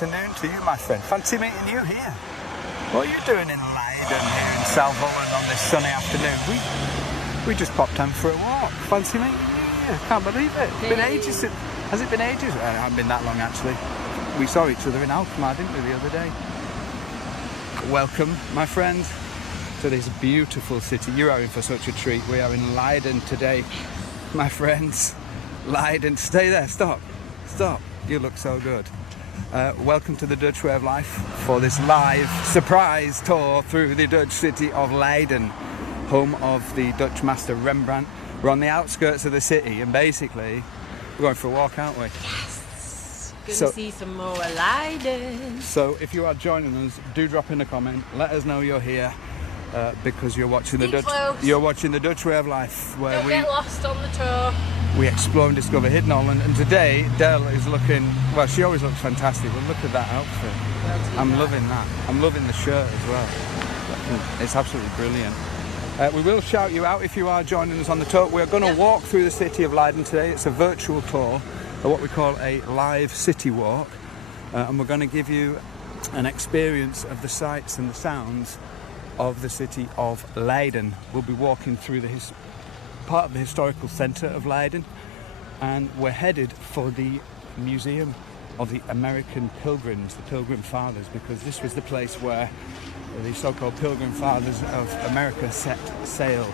afternoon to you, my friend. Fancy meeting you here. What are you doing in Leiden here in South Holland on this sunny afternoon? We just popped down for a walk. Fancy meeting you here. Can't believe it. It's been ages. Has it been ages? It hasn't been that long, actually. We saw each other in Alkmaar, didn't we, the other day? Welcome, my friend, to this beautiful city. You are in for such a treat. We are in Leiden today, my friends. Leiden, stay there, stop. You look so good. Welcome to the Dutch Way of Life for this live surprise tour through the Dutch city of Leiden, home of the Dutch master Rembrant. We're on the outskirts of the city and basically we're going for a walk, aren't we? Yes! Gonna see some more Leiden. So if you are joining us, do drop in a comment. Let us know you're here because you're watching the Dutch Way of Life, where Don't get lost on the tour. We explore and discover hidden Holland. And today, Adele is looking, well, she always looks fantastic, but look at that outfit. I'm loving that. I'm loving the shirt as well. It's absolutely brilliant. We will shout you out if you are joining us on the tour. We're going to walk through the city of Leiden today. It's a virtual tour, or what we call a live city walk. And we're going to give you an experience of the sights and the sounds of the city of Leiden. We'll be walking through the part of the historical centre of Leiden, and we're headed for the Museum of the American Pilgrims, the Pilgrim Fathers, because this was the place where the so-called Pilgrim Fathers of America set sail.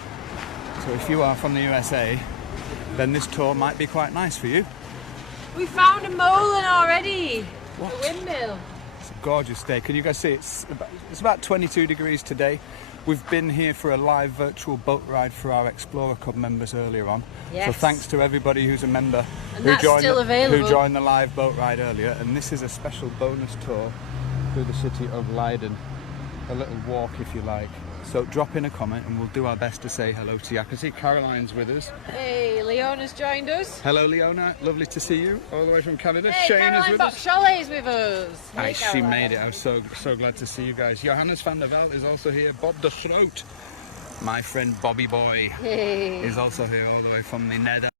So if you are from the USA, then this tour might be quite nice for you. We found a molen already. What? A windmill. It's a gorgeous day. Can you guys see it's about 22 degrees today. We've been here for a live virtual boat ride for our Explorer Club members earlier on. Yes. So thanks to everybody who's a member who joined the live boat ride earlier. And this is a special bonus tour through the city of Leiden. A little walk, if you like. So drop in a comment and we'll do our best to say hello to you. I can see Caroline's with us. Hey, Leona's joined us. Hello, Leona. Lovely to see you all the way from Canada. Hey, Shane Caroline is with us. Chalet's with us. Hey, She made it. I was so glad to see you guys. Johannes van der Veld is also here. Bob de Groot, my friend Bobby Boy, is also here all the way from the Netherlands.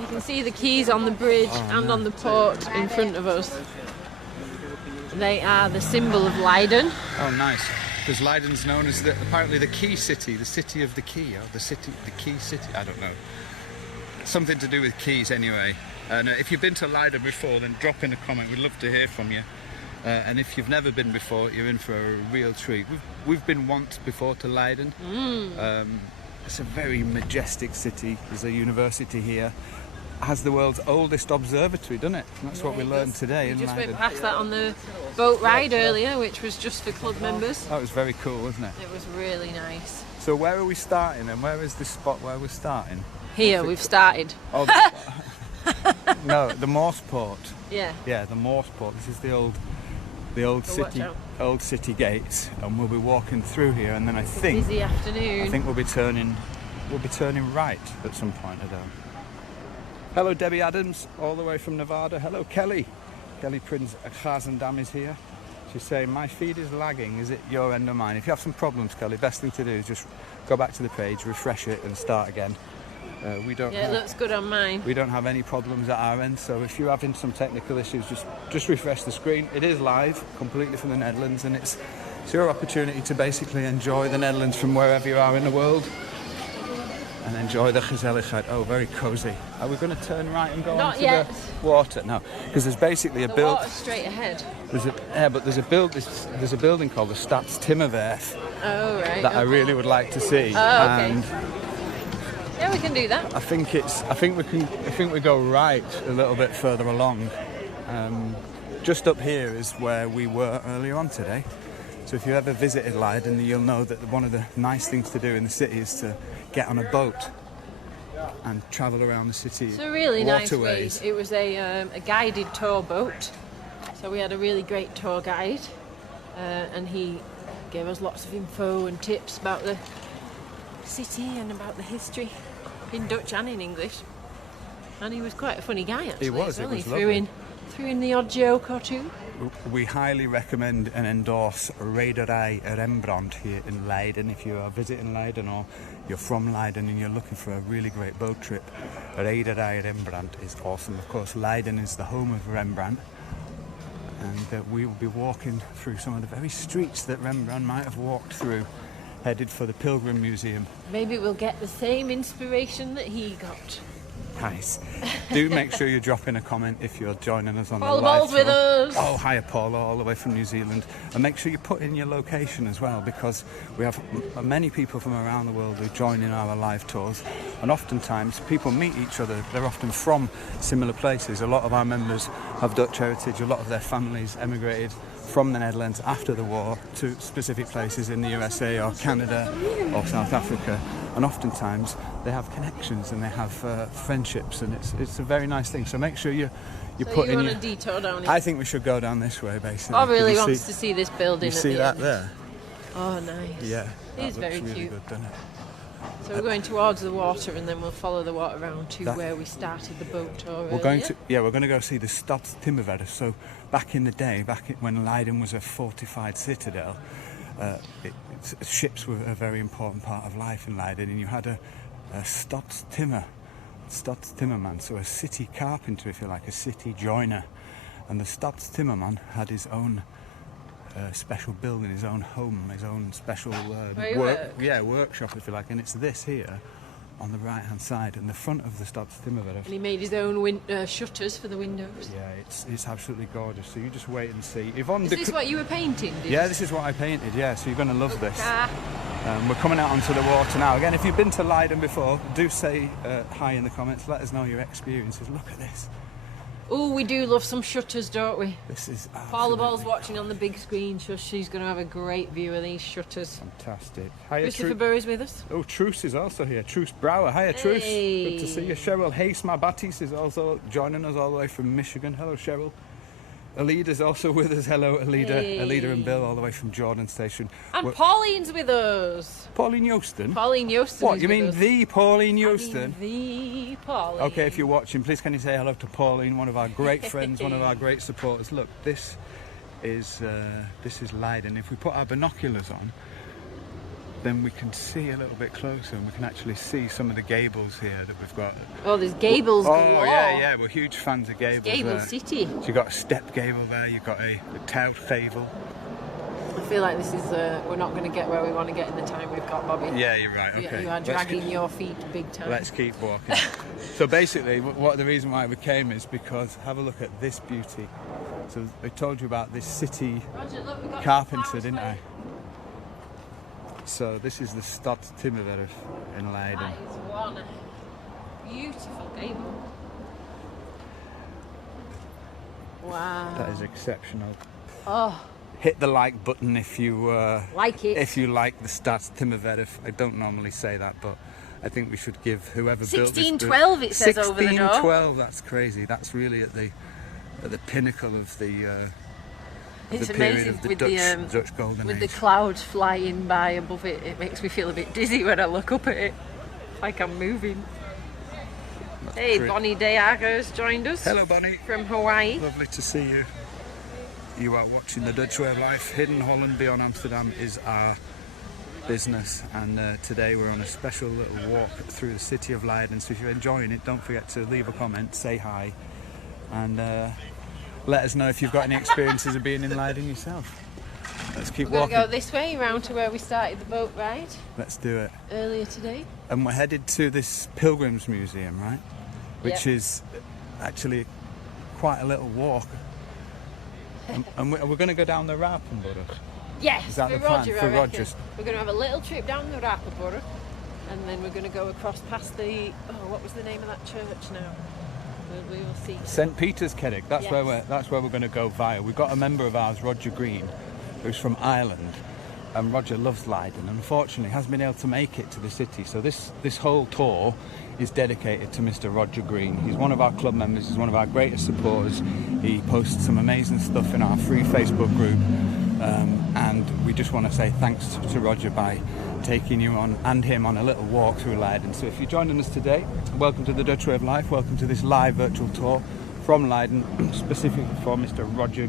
You can see the quays on the bridge and on the port in front of us. They are the symbol of Leiden. Oh, nice. Because Leiden's known as apparently the key city, the city of the key, or the key city. I don't know. Something to do with keys, anyway. And if you've been to Leiden before, then drop in a comment. We'd love to hear from you. And if you've never been before, you're in for a real treat. We've been once before to Leiden. It's a very majestic city. There's a university here. Has the world's oldest observatory, doesn't it? And that's what we learned today in Leiden. We just went past that on the boat ride earlier, which was just for club members. That was very cool, wasn't it? It was really nice. So where are we starting, and where is this spot where we're starting? Here, we've started. Oh, no, the Morschpoort. Yeah. Yeah, the Morschpoort. This is the old city gates, and we'll be walking through here, and then I think busy afternoon. I think we'll be turning right at some point, Adele. Hello, Debbie Adams, all the way from Nevada. Hello, Kelly. Kelly Prince Gazendam is here. She's saying, my feed is lagging. Is it your end or mine? If you have some problems, Kelly, best thing to do is just go back to the page, refresh it, and start again. It looks good on mine. We don't have any problems at our end, so if you're having some technical issues, just refresh the screen. It is live, completely from the Netherlands, and it's your opportunity to basically enjoy the Netherlands from wherever you are in the world. And enjoy the gezelligheid. Oh, very cosy. Are we going to turn right and go onto the water? No, because there's basically a building. Water's straight ahead. There's a building called the Stadstimmerwerf. Oh, right. That I really would like to see. Oh, okay. And yeah, we can do that. I think we go right a little bit further along. Just up here is where we were earlier on today. So if you ever visited Leiden, you'll know that one of the nice things to do in the city is to get on a boat and travel around the city. It's a really waterways. nice way. It was a guided tour boat. So we had a really great tour guide, and he gave us lots of info and tips about the city and about the history in Dutch and in English. And he was quite a funny guy, actually. He was. It was threw in the odd joke or two. we highly recommend and endorse Rederij Rembrant here in Leiden. If you are visiting Leiden or you're from Leiden and you're looking for a really great boat trip, Rederij Rembrant is awesome. Of course, Leiden is the home of Rembrandt, and we will be walking through some of the very streets that Rembrandt might have walked through, headed for the Pilgrim Museum. Maybe we'll get the same inspiration that he got. Nice. Do make sure you drop in a comment if you're joining us on Paula the live Ball's with tour. us. Oh, hiya Paula, all the way from New Zealand. And make sure you put in your location as well, because we have many people from around the world who join in our live tours. And oftentimes people meet each other. They're often from similar places. A lot of our members have Dutch heritage. A lot of their families emigrated from the Netherlands after the war to specific places in the USA or Canada or South Africa. And oftentimes they have connections and they have friendships, and it's a very nice thing. So make sure you put in. You want a detour down here? I think we should go down this way, basically. I really want to see this building. You see that end. there? Oh, nice. Yeah, It is that looks very really cute. good, doesn't it? So we're going towards the water, and then we'll follow the water around to That- where we started the boat tour. We're going to go see the Stadstimmerwerf. So back in the day, when Leiden was a fortified citadel, ships were a very important part of life in Leiden, and you had a Stadstimmerman, so a city carpenter, if you like, a city joiner. And the Stadstimmerman had his own special building, his own home, his own special workshop, if you like. And it's this here on the right hand side, and the front of the Stadstimmerwerf. And he made his own shutters for the windows. Yeah, it's absolutely gorgeous. So you just wait and see. Yvonne, Is this what you were painting? this is what I painted. Yeah, so you're going to love this. We're coming out onto the water now. Again, if you've been to Leiden before, do say hi in the comments. Let us know your experiences. Look at this. Oh, we do love some shutters, don't we? This is Paula Ball's absolutely watching on the big screen, so she's going to have a great view of these shutters. fantastic. Hiya, Christopher Burr is with us. Oh, Truce is also here. Truce Brouwer. Hiya, Truce. Hey. Good to see you. Cheryl Hayes-Mabatis is also joining us all the way from Michigan. Hello, Cheryl. Alida's also with us. Hello, Alida. Hey. Alida and Bill all the way from Jordan Station. And Pauline's with us. Pauline Joosten? Pauline Joosten. What, is you with mean us. the Pauline I Joosten? mean the Pauline. Okay, if you're watching, please can you say hello to Pauline, one of our great friends, one of our great supporters. Look, this is Leiden. If we put our binoculars on, then we can see a little bit closer, and we can actually see some of the gables here that we've got. Oh, there's gables galore. Yeah, we're huge fans of gables. Gable City. So you've got a step gable there, you've got a tout gable. I feel like this is we're not going to get where we want to get in the time we've got, Bobby. Yeah, you're right. Okay. You are dragging your feet big time. Let's keep walking. So basically, what the reason why we came is because have a look at this beauty. So I told you about this city Roger, look, we got carpenter, flowers didn't there. I? So this is the Stadstimmerwerf in Leiden. That is one beautiful gable. Wow. That is exceptional. Oh, Hit the like button if you like it. if you like the Stadstimmerwerf. I don't normally say that, but I think we should give whoever built this. 1612 it says over the door. 1612. That's crazy. That's really at the pinnacle of the It's period amazing of the with Dutch Golden with Age. the clouds flying by above it. It makes me feel a bit dizzy when I look up at it, like I'm moving. That's Hey, great. Bonnie Deaga's joined us. Hello, Bonnie. From Hawaii. Lovely to see you. You are watching the Dutch Way of Life. Hidden Holland Beyond Amsterdam is our business, and today we're on a special little walk through the city of Leiden. So if you're enjoying it, don't forget to leave a comment, say hi, and let us know if you've got any experiences of being in Leiden yourself. Let's keep We're going walking. to go this way round to where we started the boat ride Let's do it. earlier today. And we're headed to this Pilgrims Museum, right? Which Yep. is actually quite a little walk. And we're going to go down the Rapenburg. Yes, Is that for the plan? Roger, For I reckon. Roger's? We're going to have a little trip down the Rapenburg, and then we're going to go across past the. Oh, what was the name of that church now? We will see. St. Pieterskerk. That's Yes. where we're going to go via. We've got a member of ours, Roger Green, who's from Ireland, and Roger loves Leiden. And unfortunately, hasn't been able to make it to the city. So this whole tour is dedicated to Mr. Roger Green. He's one of our club members. He's one of our greatest supporters. He posts some amazing stuff in our free Facebook group, and we just want to say thanks to Roger by taking you on and him on a little walk through Leiden. So if you're joining us today, welcome to the Dutch Way of Life. Welcome to this live virtual tour from Leiden, specifically for Mr. Roger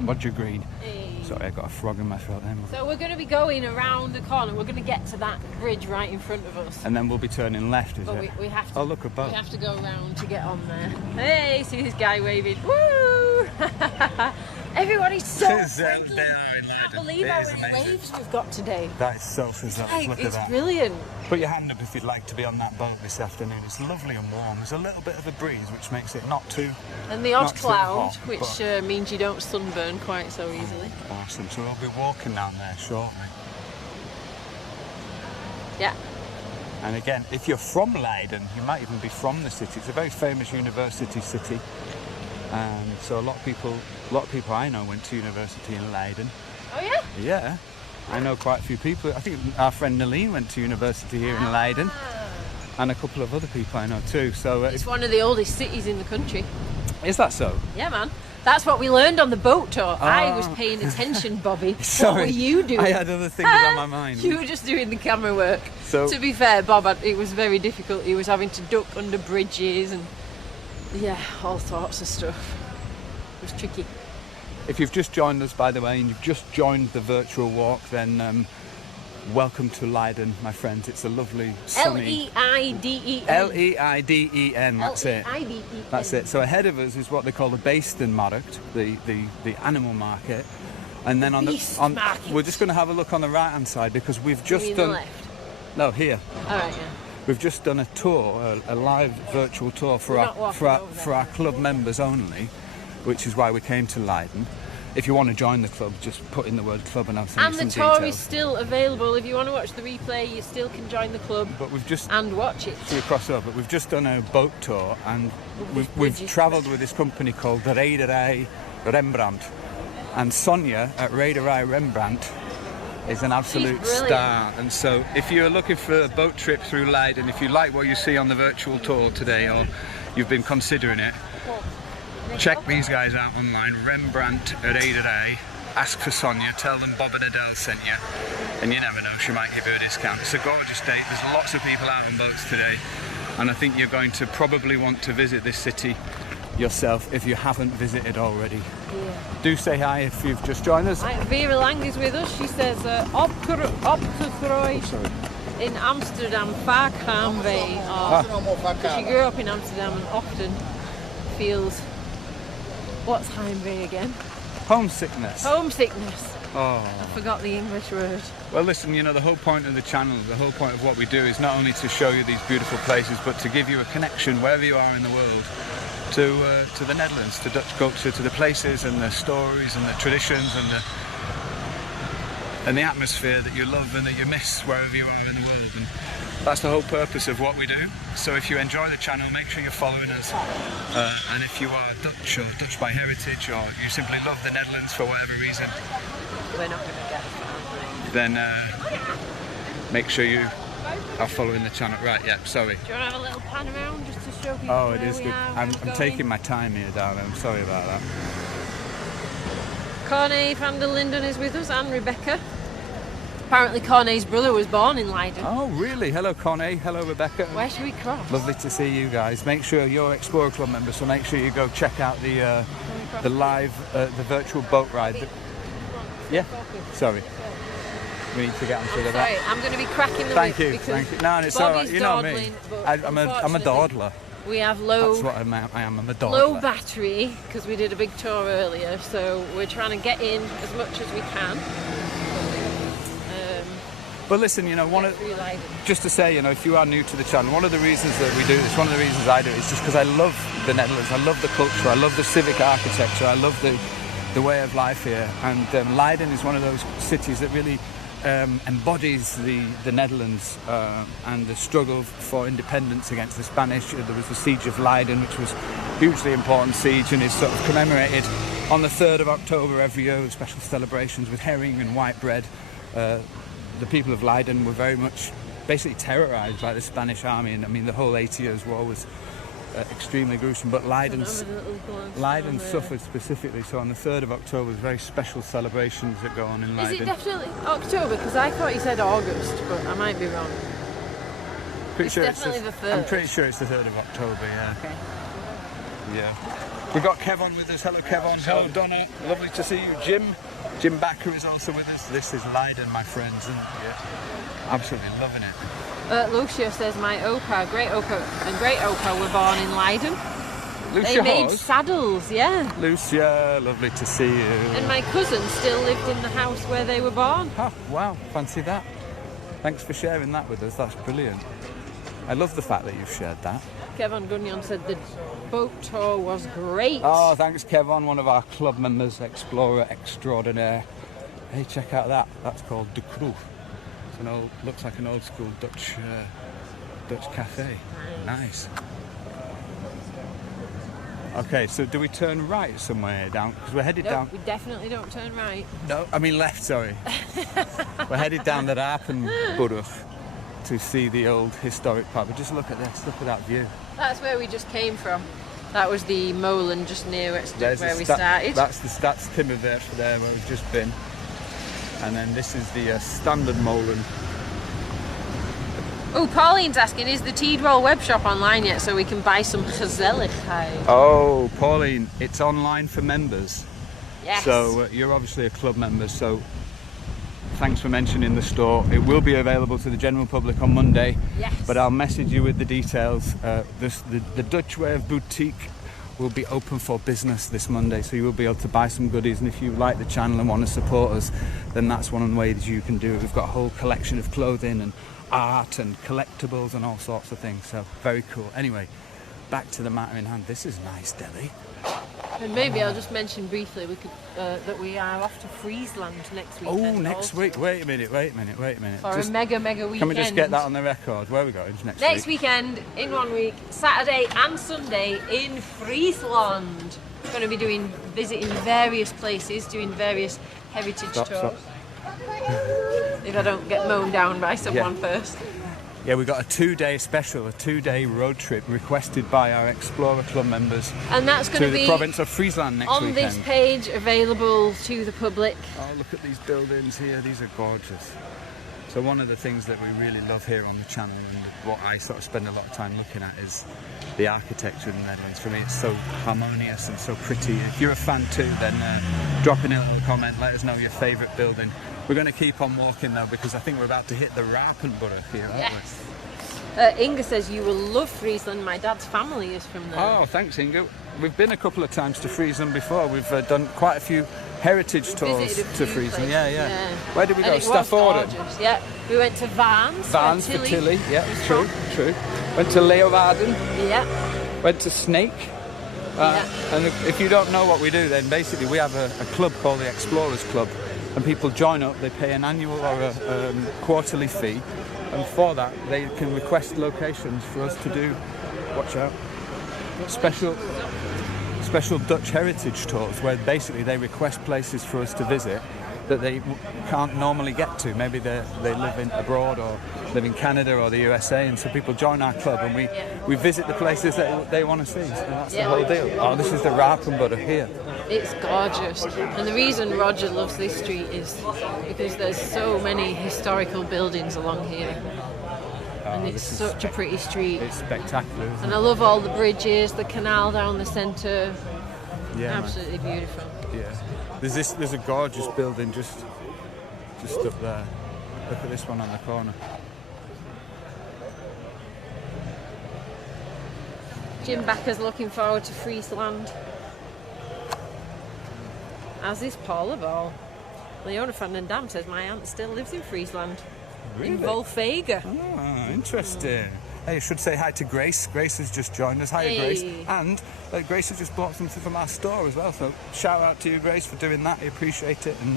Roger Green. Hey. Sorry, I got a frog in my throat then. So we're going to be going around the corner. We're going to get to that bridge right in front of us. And then we'll be turning left, is But it? we have to. Oh, look, a boat. We have to go around to get on there. Hey, see this guy waving. Woo! Everybody's so friendly. I can't believe how many waves we've got today. That is so bizarre. Like, Look at it's that. brilliant. Put your hand up if you'd like to be on that boat this afternoon. It's lovely and warm. There's a little bit of a breeze, which makes it not too. And the odd not too cloud, hot, which means you don't sunburn quite so easily. Awesome. So we'll be walking down there shortly. Yeah. And again, if you're from Leiden, you might even be from the city. It's a very famous university city. So a lot of people I know went to university in Leiden. Oh yeah? Yeah. I know quite a few people. I think our friend Naleen went to university here in Leiden. And a couple of other people I know too. So It's one of the oldest cities in the country. Is that so? Yeah, man. That's what we learned on the boat tour. I was paying attention, Bobby. Sorry. What were you doing? I had other things on my mind. You were just doing the camera work. So, to be fair, Bob, it was very difficult. He was having to duck under bridges and, yeah, all sorts of stuff. It was tricky. if you've just joined us, by the way, and you've just joined the virtual walk, then welcome to Leiden, my friends. It's a lovely, sunny... L-E-I-D-E-N. L-E-I-D-E-N, that's it. L-E-I-D-E-N. That's it. So ahead of us is what they call the Beestenmarkt, the animal market. And then we're just going to have a look on the right-hand side because we've just done... the left? No, here. All right, yeah. We've just done a tour, a live virtual tour for our club members only, which is why we came to Leiden. If you want to join the club, just put in the word club and I'll send you some details. And the tour is still available. If you want to watch the replay, you still can join the club and watch it. So we cross over. We've just done a boat tour and we've travelled with this company called the Reederij Rembrant. And Sonia at Reederij Rembrant is an absolute star. And so if you're looking for a boat trip through Leiden, if you like what you see on the virtual tour today or you've been considering it, check these guys out online, Rembrant at Adele. Ask for Sonia, tell them Bob and Adele sent you, and you never know, she might give you a discount. It's a gorgeous day, there's lots of people out on boats today, and I think you're going to probably want to visit this city yourself if you haven't visited already. Yeah. Do say hi if you've just joined us. Right, Vera Lang is with us. She says, opgegroeid in Amsterdam, vaak gaan wij. She grew up in Amsterdam and often feels... What's heimweh again? Homesickness. Homesickness. Oh. I forgot the English word. Well, listen, you know, the whole point of the channel, the whole point of what we do is not only to show you these beautiful places, but to give you a connection wherever you are in the world to the Netherlands, to Dutch culture, to the places and the stories and the traditions and the atmosphere that you love and that you miss wherever you are in the world. And that's the whole purpose of what we do. So if you enjoy the channel, make sure you're following us. And if you are Dutch or Dutch by heritage, or you simply love the Netherlands for whatever reason, We're not going to get it. then make sure you are following the channel. Right, yeah, sorry. Do you want to have a little pan around just to show people Oh, where it is we good. are, I'm where we're taking going? my time here, darling. I'm sorry about that. Corné van der Linden is with us and Rebecca. Apparently Corné's brother was born in Leiden. Oh, really? Hello, Connie. Hello, Rebecca. Where should we cross? Lovely to see you guys. Make sure you're Explorer Club members, so make sure you go check out the live, the virtual boat ride. Yeah? Sorry. We need to get onto the Sorry, I'm going to be cracking the Thank whip you, because thank you. No, it's all right. You know me. I'm a unfortunately, dawdler. We have low, That's what I am. I'm a dawdler. low battery because we did a big tour earlier, so we're trying to get in as much as we can. But listen, you know, just to say, you know, if you are new to the channel, one of the reasons that we do this, one of the reasons I do it is just because I love the Netherlands, I love the culture, I love the civic architecture, I love the way of life here. And Leiden is one of those cities that really embodies the Netherlands and the struggle for independence against the Spanish. There was the Siege of Leiden, which was a hugely important siege and is sort of commemorated on the 3rd of October every year with special celebrations with herring and white bread. The people of Leiden were very much basically terrorised by the Spanish army, and I mean the whole 80 Years' War was extremely gruesome, but Leiden suffered specifically. So on the 3rd of October there's very special celebrations that go on in Leiden. Is it definitely October? Because I thought you said August, but I might be wrong. Pretty sure definitely the 3rd. I'm pretty sure it's the 3rd of October, yeah. Okay. Yeah. We've got Kev on with us. Hello, Kev on. Hello, Donna. Lovely to see you. Jim Backer is also with us. This is Leiden, my friends, and absolutely loving it. Lucia says my Opa, great Opa and great Opa were born in Leiden. Lucia they made Hawes? saddles, yeah. Lucia, lovely to see you. And my cousin still lived in the house where they were born. Oh, wow, fancy that. Thanks for sharing that with us. That's brilliant. I love the fact that you've shared that. Kevin Gunyon said the boat tour was great. Oh, thanks, Kevin, one of our club members, explorer extraordinaire. Hey, check out that. That's called De Kroeg. It's an old, looks like an old school Dutch cafe. Nice. Okay, so do we turn right somewhere down? Because we're headed down. We definitely don't turn right. No, I mean left. Sorry. We're headed down the Rapenburg to see the old historic part. But just look at this. Look at that view. That's where we just came from. That was the molen just near where we started. That's the Stadstimmerwerf there where we've just been. And then this is the standard molen. Oh, Pauline's asking, is the Tidwell web shop online yet so we can buy some gezelligheid? Oh, Pauline, it's online for members. Yes. So you're obviously a club member, so thanks for mentioning the store. It will be available to the general public on Monday. Yes. But I'll message you with the details. The Dutch Way of Boutique will be open for business this Monday, so you will be able to buy some goodies, and if you like the channel and want to support us, then that's one of the ways you can do it. We've got a whole collection of clothing and art and collectibles and all sorts of things, so very cool. Anyway, back to the matter in hand. This is nice, Delhi. And maybe I'll just mention briefly that we are off to Friesland next weekend. Oh, next week. Wait a minute. For a mega weekend. Can we just get that on the record? Where are we going next week? Next weekend, in 1 week, Saturday and Sunday in Friesland. We're going to be visiting various places, doing various heritage tours. If I don't get mown down by someone first. Yeah, we got a 2-day special, a 2-day road trip requested by our Explorer Club members. And that's going to be the province of Friesland next weekend. On this page, available to the public. Oh, look at these buildings here. These are gorgeous. So one of the things that we really love here on the channel, and what I sort of spend a lot of time looking at, is the architecture in the Netherlands. For me, it's so harmonious and so pretty. If you're a fan too, then drop in a little comment, let us know your favourite building. We're going to keep on walking though, because I think we're about to hit the Rapenburg here, aren't we? Inga says you will love Friesland. My dad's family is from there. Oh, thanks, Inga. We've been a couple of times to Friesland before. We've done quite a few heritage tours to Friesland. Yeah. Where did we go? Stafforden. Yeah. We went to Vans for Tilly. Yeah, true. Went to Leeuwarden. Yeah. Went to Snake. And if you don't know what we do, then basically we have a club called the Explorers Club, and people join up. They pay an annual or a quarterly fee, and for that they can request locations for us to do. Watch out! Special Dutch heritage tours, where basically they request places for us to visit that they can't normally get to. Maybe they live abroad or live in Canada or the USA, and so people join our club and we visit the places that they want to see. So that's the whole deal. Oh, this is the Rapenburg here. It's gorgeous, and the reason Roger loves this street is because there's so many historical buildings along here. And it's such a pretty street. It's spectacular, isn't and I love all the bridges, the canal down the centre. Yeah, absolutely beautiful. Yeah. There's a gorgeous building just up there. Look at this one on the corner. Jim Backer's looking forward to Friesland. As is Paula Ball. Leona van den Dam says my aunt still lives in Friesland. Really? In Volvega. Ah, interesting. Hey, I should say hi to Grace. Grace has just joined us. Hi, Grace. And Grace has just bought something from our store as well. So shout out to you, Grace, for doing that. I appreciate it. And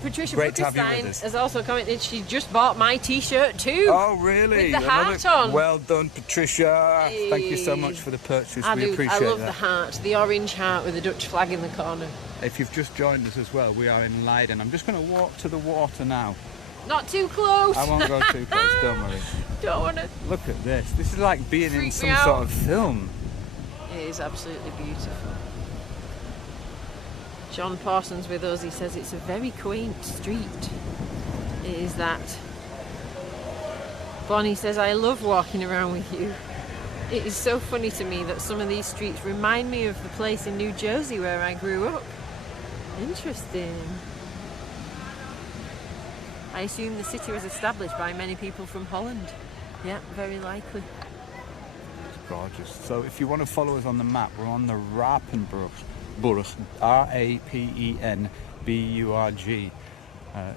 Patricia great to have you with us. has also commented she just bought my T-shirt too. Oh, really? With the heart on. Well done, Patricia. Hey. Thank you so much for the purchase. We appreciate that. I love the heart, the orange heart with the Dutch flag in the corner. If you've just joined us as well, we are in Leiden. I'm just going to walk to the water now. Not too close. I won't go too close, don't worry. Don't want to. Look at this. This is like being in some out. sort of film. It is absolutely beautiful. John Parsons with us. He says it's a very quaint street. It is that. Bonnie says, I love walking around with you. It is so funny to me that some of these streets remind me of the place in New Jersey where I grew up. Interesting. I assume the city was established by many people from Holland. Yeah, very likely. It's gorgeous. So if you want to follow us on the map, we're on the Rapenburg, R-A-P-E-N-B-U-R-G,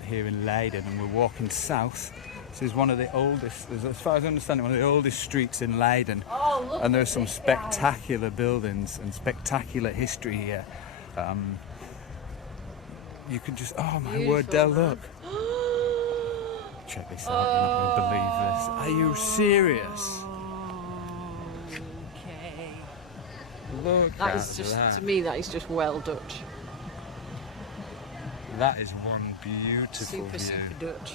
here in Leiden, and we're walking south. This is one of the oldest, as far as I understand it, one of the oldest streets in Leiden. Oh, look, and there's some spectacular buildings and spectacular history here. You can just, oh my word, Del, look. Check this out, you're not going to believe this. Are you serious? Okay. Look That at is just, that. to me, that is just well Dutch. That is one beautiful Super, view. super Dutch.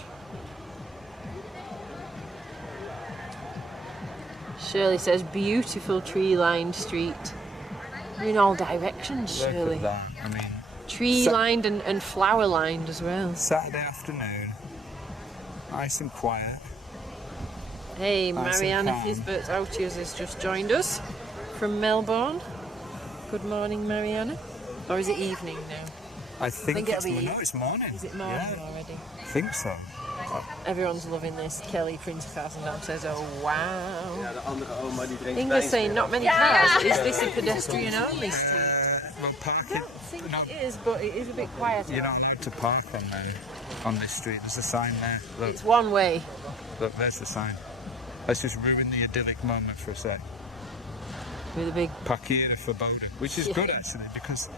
Shirley says, beautiful tree-lined street. In all directions, Look Shirley. at that. I mean, Tree-lined and flower-lined as well. Saturday afternoon, nice and quiet. Hey, Nice and Mariana calm. Hisbert Outius has just joined us from Melbourne. Good morning, Mariana. Or is it evening now? I think it'll be. No, it's morning. Is it morning Yeah, already? I think so. Everyone's loving this. Kelly Prince Cassendam says, oh wow. Ja, de andere oma die drinkt Inga's wijn. saying not many cars. Is this a pedestrian only street? Well, I parking. don't think No, it is, but it is a bit quieter. you're not allowed to park on this street. There's a sign there. Look, It's one way. look, there's the sign. Let's just ruin the idyllic moment for a sec. With a big. Parkeren verboden, which is good actually because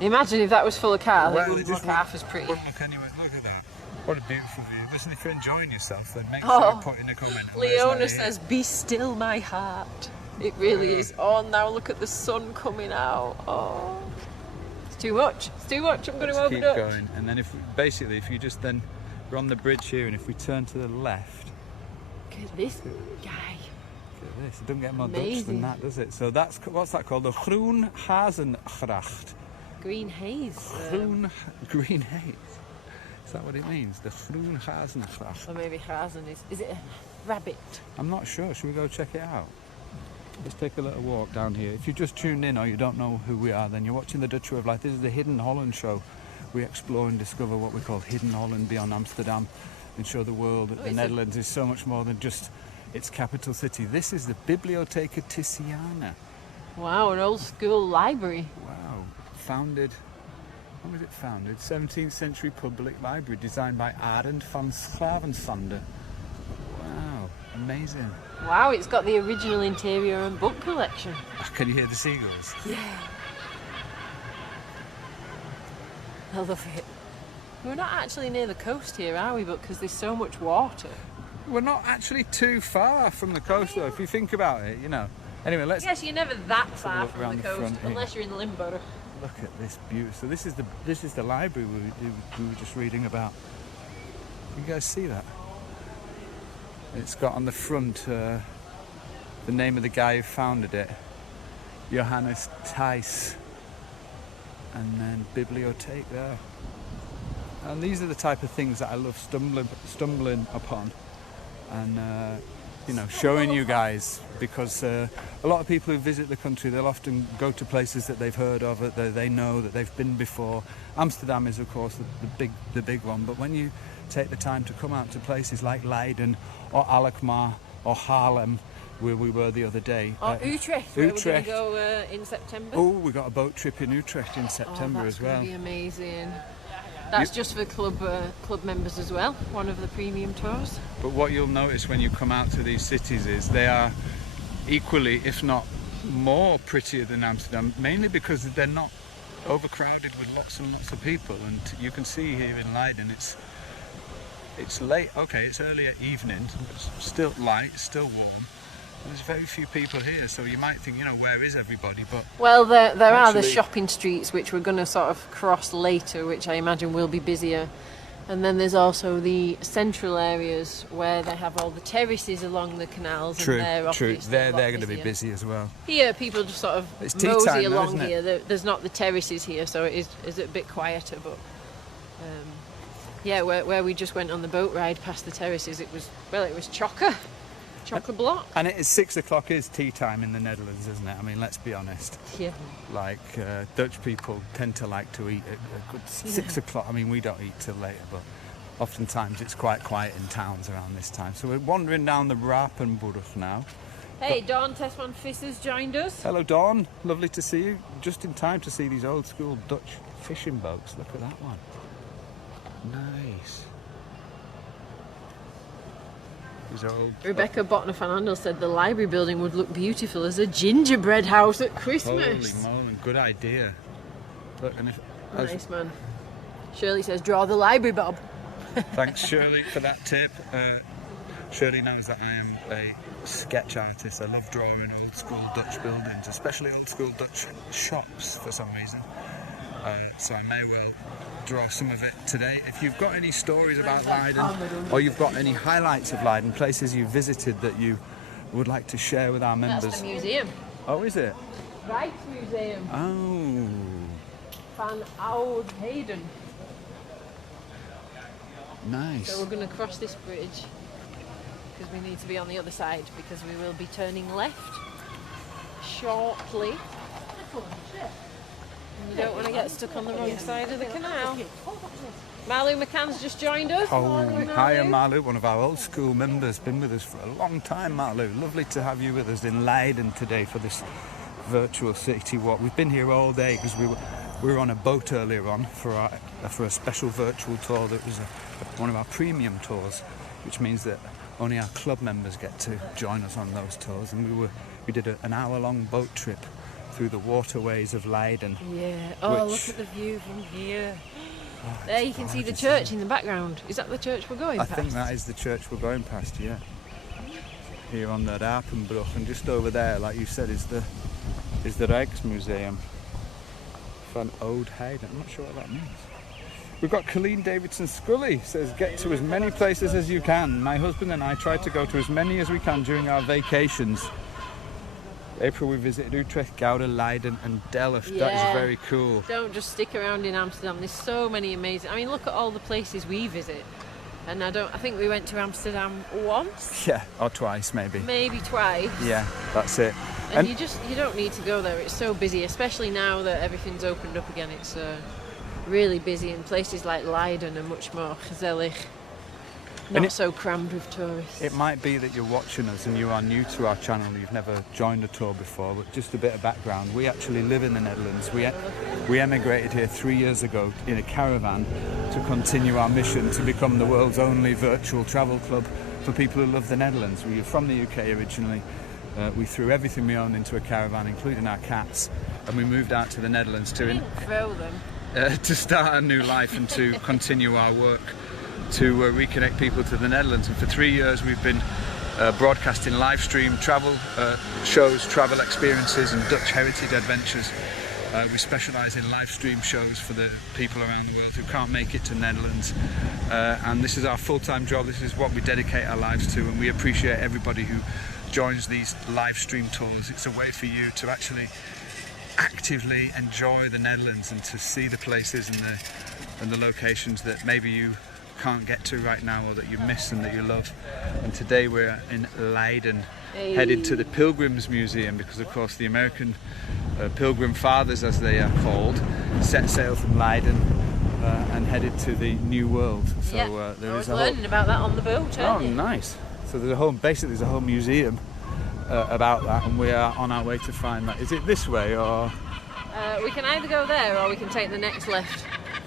Imagine if that was full of cars, well, it wouldn't look half as pretty. wouldn't look anywhere. Look at that. What a beautiful view. Listen, if you're enjoying yourself, then make Oh, sure you put in a comment. where it's Leona like says, be still my heart. It really is. Oh, now look at the sun coming out. Oh. It's too much. It's too much. I'm going to Let's keep overdose. going, and then if you just then we're on the bridge here, and if we turn to the left, Look at this guy. look at this. It doesn't get more Dutch Amazing. than that, does it? So that's what's that called? The Groen Hazengracht. Green haze. Green haze. Is that what it means? The Groen Hazengracht. Or maybe hazen is it a rabbit? I'm not sure. Should we go check it out? Let's take a little walk down here. If you just tuned in or you don't know who we are, then you're watching the Dutch Way of Life. This is the Hidden Holland show. We explore and discover what we call Hidden Holland beyond Amsterdam and show the world that the Netherlands is so much more than just its capital city. This is the Bibliotheca Tiziana. Wow, an old school library. Wow. Founded, when was it founded? 17th century public library designed by Arend van Schravensande. Wow, amazing. Wow, it's got the original interior and book collection. Can you hear the seagulls? Yeah. I love it. We're not actually near the coast here, are we? But because there's so much water. We're not actually too far from the coast, though, if you think about it, you know. Anyway, let's Yes, you're never that far look from around the the coast, front here. unless you're in Limburg. look at this beauty. So this is the library we were just reading about. You guys see that? It's got on the front the name of the guy who founded it, Johannes Thijs, and then Bibliotheek there. And these are the type of things that I love stumbling upon, and you know, showing you guys, because a lot of people who visit the country, they'll often go to places that they've heard of, that they know, that they've been before. Amsterdam is, of course, the big one. But when you take the time to come out to places like Leiden or Alkmaar or Haarlem, where we were the other day, Or Utrecht, where Utrecht. we're going to go in September. Oh, we got a boat trip in Utrecht in September that's as well. going to be amazing. That's just for club members as well, one of the premium tours. But what you'll notice when you come out to these cities is they are equally, if not more, prettier than Amsterdam, mainly because they're not overcrowded with lots and lots of people. And you can see here in Leiden, it's late, okay, it's early evening, but it's still light, still warm. There's very few people here, so you might think, you know, where is everybody? But Well, there are the Actually- shopping streets, which we're going to sort of cross later, which I imagine will be busier. And then there's also the central areas where they have all the terraces along the canals. true, and they're true, obviously a they're lot going to be busier. busy as well. Here, people just sort of It's tea mosey time though, along isn't it? here. There's not the terraces here, so it is a bit quieter. But yeah, where we just went on the boat ride past the terraces, it was chocker. Chock-a-block. And it is 6 o'clock is tea time in the Netherlands, isn't it? I mean, let's be honest. Yeah. Like, Dutch people tend to like to eat at a good 6 o'clock. I mean, we don't eat till later, but oftentimes it's quite quiet in towns around this time. So we're wandering down the Rapenburg now. Hey, Dawn Tesman Vis has joined us. Hello, Dawn. Lovely to see you. Just in time to see these old school Dutch fishing boats. Look at that one. Nice. These old... Rebecca Botner van Andel said the library building would look beautiful as a gingerbread house at Christmas. Holy moly, good idea. Look, and if... Nice, man. Shirley says, draw the library, Bob. Thanks, Shirley, for that tip. Shirley knows that I am a sketch artist. I love drawing old school Dutch buildings, especially old school Dutch shops for some reason. So I may well draw some of it today. If you've got any stories about Leiden, or you've got any highlights of Leiden, places you visited that you would like to share with our members. That's the museum. Oh, is it? Rijksmuseum Oh. van Oud-Heden. Nice. So we're going to cross this bridge because we need to be on the other side because we will be turning left shortly. And you don't want to get stuck on the wrong side of the canal. Malu McCann's just joined us. Oh, Morning, hiya Malu, one of our old school members, been with us for a long time, Malu. Lovely to have you with us in Leiden today for this virtual city walk. We've been here all day because we were on a boat earlier on for a special virtual tour that was one of our premium tours, which means that only our club members get to join us on those tours. And we did an hour-long boat trip through the waterways of Leiden. Yeah. Oh, look at the view from here. There you can see the church in the background. Is that the church we're going past? I think that is the church we're going past, yeah. Here on the Rapenburg, and just over there, like you said, is the Rijksmuseum van Oud-Heden. I'm not sure what that means. We've got Colleen Davidson Scully, says, get to as many places as you can. My husband and I try to go to as many as we can during our vacations. April we visited Utrecht, Gouda, Leiden and Delft. Yeah. That is very cool. Don't just stick around in Amsterdam. There's so many amazing... I mean, look at all the places we visit. And I think we went to Amsterdam once. Yeah, or twice maybe. Maybe twice. Yeah, that's it. And you don't need to go there. It's so busy, especially now that everything's opened up again. It's really busy, and places like Leiden are much more gezellig. Not so crammed with tourists. It might be that you're watching us and you are new to our channel, you've never joined a tour before, but just a bit of background. We actually live in the Netherlands. We emigrated here 3 years ago in a caravan to continue our mission to become the world's only virtual travel club for people who love the Netherlands. We are from the UK originally. We threw everything we owned into a caravan, including our cats, and we moved out to the Netherlands to start a new life and to continue our work to reconnect people to the Netherlands. And for 3 years we've been broadcasting live stream travel shows, travel experiences and Dutch heritage adventures. We specialise in live stream shows for the people around the world who can't make it to the Netherlands, and this is our full-time job. This is what we dedicate our lives to, and we appreciate everybody who joins these live stream tours. It's a way for you to actually actively enjoy the Netherlands and to see the places and the locations that maybe you can't get to right now or that you miss and that you love. And today we're in Leiden, headed to the Pilgrims Museum, because of course the American Pilgrim Fathers, as they are called, set sail from Leiden and headed to the New World. So I was learning about that on the boat. Oh, nice. So there's a whole museum about that, and we are on our way to find that. Is it this way, or? We can either go there or we can take the next left.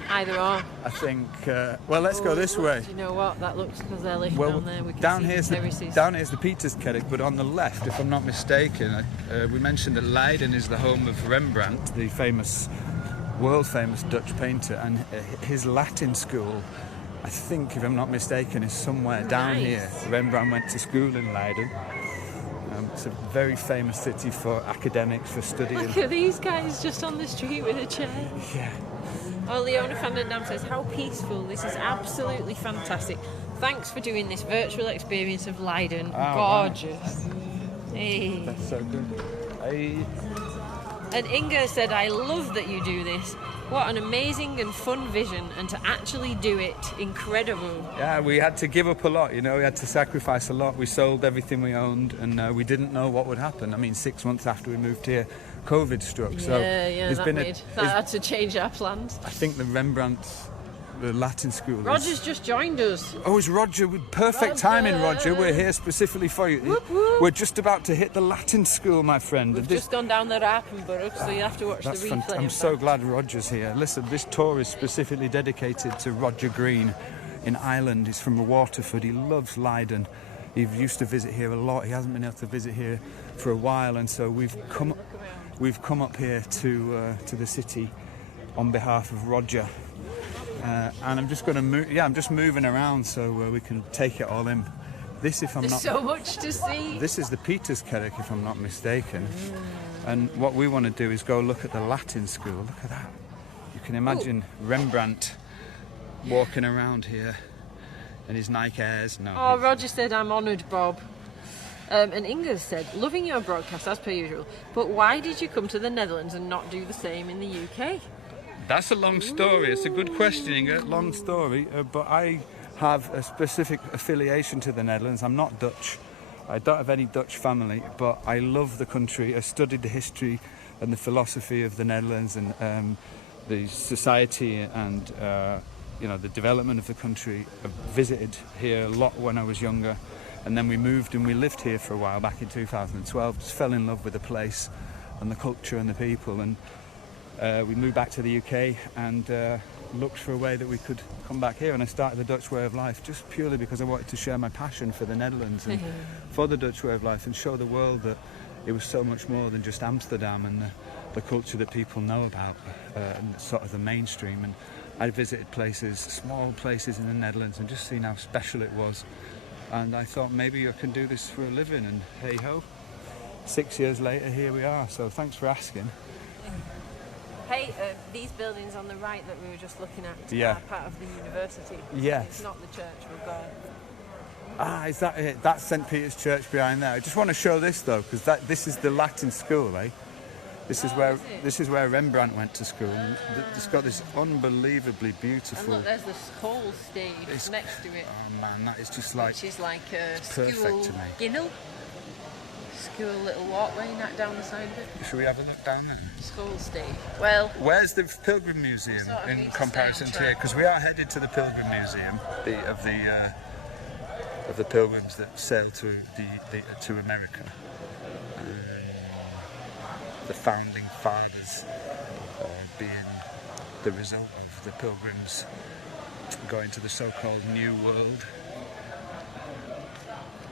Either or. I think, well, let's go this way. Do you know what? That looks gezellig down there. We can down see here's the terraces. down here's the Pieterskerk, but on the left, if I'm not mistaken, we mentioned that Leiden is the home of Rembrant, the famous, world-famous Dutch painter, and his Latin school, I think, if I'm not mistaken, is somewhere down here. Rembrandt went to school in Leiden. It's a very famous city for academics, for studying. Look at these guys just on the street with a chair. Yeah. Oh, Leona van den Dam says, how peaceful. This is absolutely fantastic. Thanks for doing this virtual experience of Leiden. Oh, gorgeous. Wow. Hey. That's so good. Hey. And Inga said, I love that you do this. What an amazing and fun vision, and to actually do it, incredible. Yeah, we had to give up a lot, you know, we had to sacrifice a lot. We sold everything we owned, and we didn't know what would happen. I mean, 6 months after we moved here, COVID struck. So that had to change our plans. I think the Rembrant, the Latin school. Roger's just joined us. Oh, it's Roger. Perfect timing, Roger. We're here specifically for you. Whoop, whoop. We're just about to hit the Latin school, my friend. We've just gone down the Rapenburg, so you have to watch the replay. I'm so glad Roger's here. Listen, this tour is specifically dedicated to Roger Green in Ireland. He's from Waterford. He loves Leiden. He used to visit here a lot. He hasn't been able to visit here for a while, and so we've come up here to the city on behalf of Roger. And I'm just going to move. Yeah, I'm just moving around so we can take it all in. There's so much to see. This is the Pieterskerk, if I'm not mistaken. And what we want to do is go look at the Latin school. Look at that. You can imagine Rembrandt walking around here in his Nike Airs. No. Oh, Roger said, I'm honoured, Bob. And Inga said, loving your broadcast as per usual, but why did you come to the Netherlands and not do the same in the UK? That's a long story. It's a good question, Inga. Long story. But I have a specific affiliation to the Netherlands. I'm not Dutch. I don't have any Dutch family, but I love the country. I studied the history and the philosophy of the Netherlands and the society and the development of the country. I visited here a lot when I was younger, and then we moved and we lived here for a while back in 2012. Just fell in love with the place and the culture and the people, and we moved back to the UK and looked for a way that we could come back here, and I started the Dutch way of life just purely because I wanted to share my passion for the Netherlands and for the Dutch way of life, and show the world that it was so much more than just Amsterdam and the culture that people know about and sort of the mainstream. And I visited places, small places in the Netherlands, and just seen how special it was, and I thought maybe I can do this for a living, and hey ho, 6 years later here we are. So thanks for asking. Hey, these buildings on the right that we were just looking at are part of the university. Yes. It's not the church we've got. Ah, is that it? That's St. Peter's Church behind there. I just want to show this though, because this is the Latin school, eh? This is where Rembrandt went to school. And it's got this unbelievably beautiful. And look, there's the Schoolsteeg next to it. Oh man, that is just like. Which is like a perfect school to me. ginnel. School little walkway down the side of it. Should we have a look down there? Schoolsteeg. Well, where's the Pilgrim Museum in comparison to here? Because we are headed to the Pilgrim Museum of the pilgrims that sailed to America. The founding fathers being the result of the pilgrims going to the so-called New World.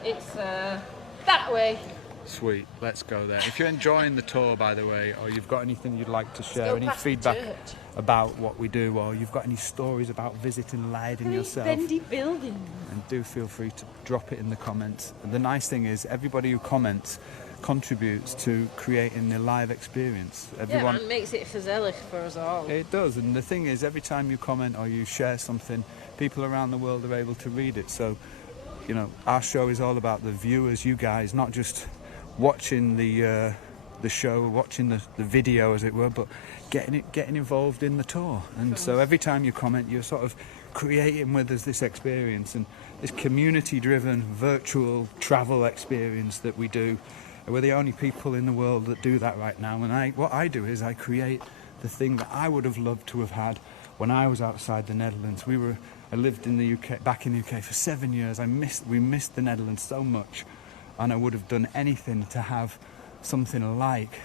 It's that way. Sweet, let's go there. If you're enjoying the tour, by the way, or you've got anything you'd like to share, any feedback about what we do, or you've got any stories about visiting Leiden yourself, bendy buildings, and do feel free to drop it in the comments. And the nice thing is, everybody who comments contributes to creating the live experience. Everyone and makes it gezellig for us all. It does, and the thing is, every time you comment or you share something, people around the world are able to read it. So, you know, our show is all about the viewers, you guys, not just watching the show, watching the video as it were, but getting involved in the tour. And so every time you comment, you're sort of creating with us this experience and this community-driven virtual travel experience that we do. We're the only people in the world that do that right now. And what I do is I create the thing that I would have loved to have had when I was outside the Netherlands. I lived in the UK, back in the UK for 7 years. We missed the Netherlands so much, and I would have done anything to have something like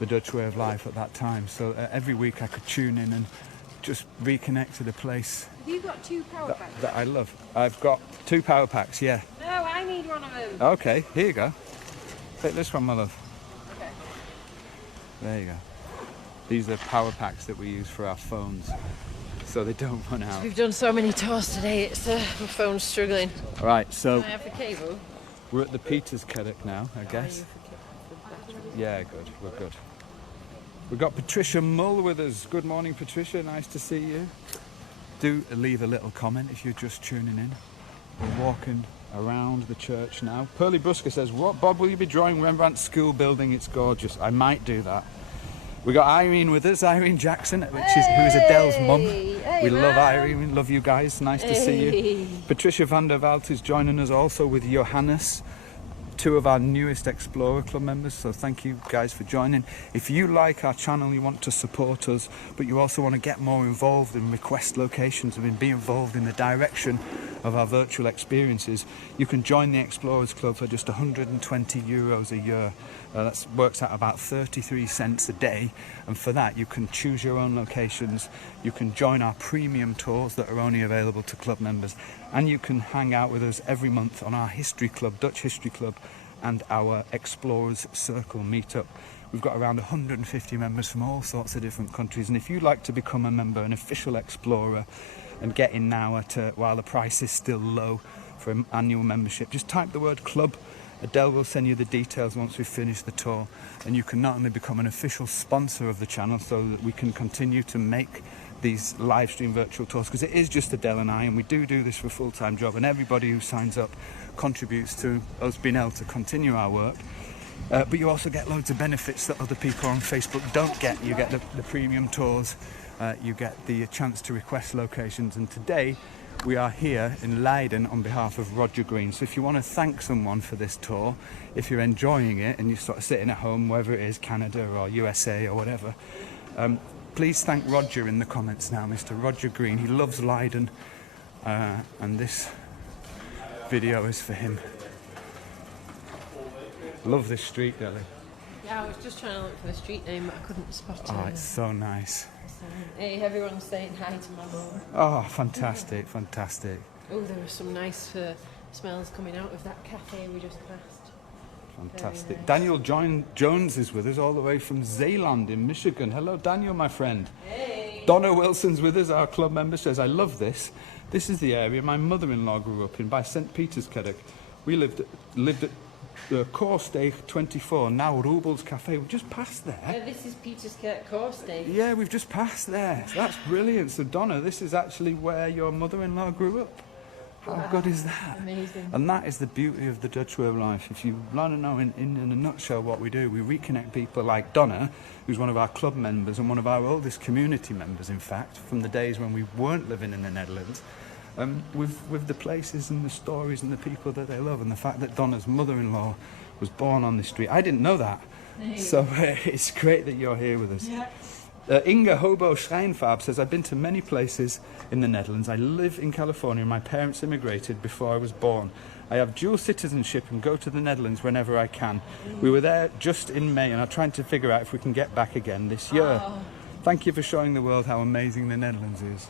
the Dutch way of life at that time. So every week I could tune in and just reconnect to the place. Have you got 2 power packs? That I love. I've got 2 power packs, yeah. No, I need one of them. Okay, here you go. Take this one, my love. Okay. There you go. These are power packs that we use for our phones, so they don't run out. We've done so many tours today, it's my phone's struggling. All right, so Can I have the cable? We're at the Pieterskerk now, I guess. Yeah, good. We're good. We've got Patricia Mull with us. Good morning, Patricia. Nice to see you. Do leave a little comment if you're just tuning in. We're walking around the church now. Pearly Brusker says, "What, Bob, will you be drawing Rembrandt's school building? It's gorgeous." I might do that. We got Irene with us, Irene Jackson, who is Adele's mum. We love Irene, we love you guys, nice to see you. Patricia van der Walt is joining us also with Johannes, two of our newest Explorer Club members, so thank you guys for joining. If you like our channel, you want to support us, but you also want to get more involved and request locations and be involved in the direction of our virtual experiences, you can join the Explorers Club for just €120 a year. That works out about 33 cents a day, and for that you can choose your own locations, you can join our premium tours that are only available to club members, and you can hang out with us every month on our History Club, Dutch History Club, and our Explorers Circle meetup. We've got around 150 members from all sorts of different countries, and if you'd like to become a member, an official Explorer, and get in now while the price is still low for an annual membership, just type the word club. Adele will send you the details once we've finished the tour, and you can not only become an official sponsor of the channel so that we can continue to make these live stream virtual tours, because it is just Adele and I, and we do this for a full-time job, and everybody who signs up contributes to us being able to continue our work. But you also get loads of benefits that other people on Facebook don't get. You get the premium tours, you get the chance to request locations, and today we are here in Leiden on behalf of Roger Green. So if you want to thank someone for this tour, if you're enjoying it and you're sort of sitting at home, wherever it is, Canada or USA or whatever, please thank Roger in the comments now, Mr. Roger Green. He loves Leiden, and this video is for him. Love this street, Adele. Yeah, I was just trying to look for the street name, but I couldn't spot it. Oh, it's so nice. Hey, everyone's saying hi to my mum. Oh, fantastic, fantastic. Oh, there were some nice smells coming out of that cafe we just passed. Fantastic. Nice. Daniel Jones is with us all the way from Zeeland in Michigan. Hello, Daniel, my friend. Hey. Donna Wilson's with us, our club member, says, I love this. This is the area my mother-in-law grew up in by St. Pieterskerk. We lived at Choorsteeg 24, now Rubel's Cafe. We've just passed there. Yeah, this is Pieterskerk-Choorsteeg. Yeah, we've just passed there. So that's brilliant. So Donna, this is actually where your mother-in-law grew up. How good is that? Amazing. And that is the beauty of the Dutch way of life. If you want to know in a nutshell what we do, we reconnect people like Donna, who's one of our club members and one of our oldest community members, in fact, from the days when we weren't living in the Netherlands, with the places and the stories and the people that they love, and the fact that Donna's mother-in-law was born on this street. I didn't know that. Hey. So it's great that you're here with us. Yeah. Inge Hobo Schrijnfarb says, I've been to many places in the Netherlands. I live in California. My parents immigrated before I was born. I have dual citizenship and go to the Netherlands whenever I can. We were there just in May and are trying to figure out if we can get back again this year. Oh. Thank you for showing the world how amazing the Netherlands is.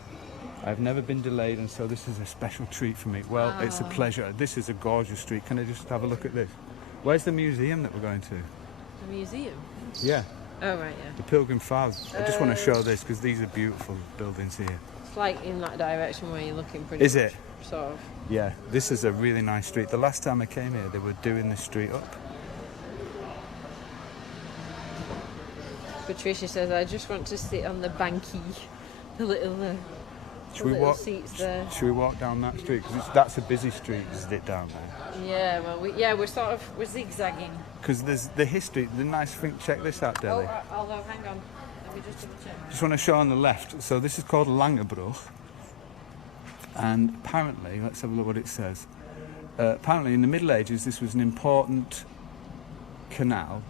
I've never been delayed, and so this is a special treat for me. Well, it's a pleasure. This is a gorgeous street. Can I just have a look at this? Where's the museum that we're going to? The museum? Yeah. Oh, right, yeah. The Pilgrim Fathers. I just want to show this because these are beautiful buildings here. It's like in that direction where you're looking pretty Is it? Sort of. Yeah, this is a really nice street. The last time I came here, they were doing this street up. Patricia says, I just want to sit on the banky, the little seats there. Should we walk down that street? Because that's a busy street, isn't it, down there? Yeah, well, we're zigzagging. Because there's the history, the nice thing. Check this out, Deli. Although, hang on, let me just double check. Just want to show on the left. So this is called Langebrug, and apparently, let's have a look what it says. Apparently, in the Middle Ages, this was an important canal.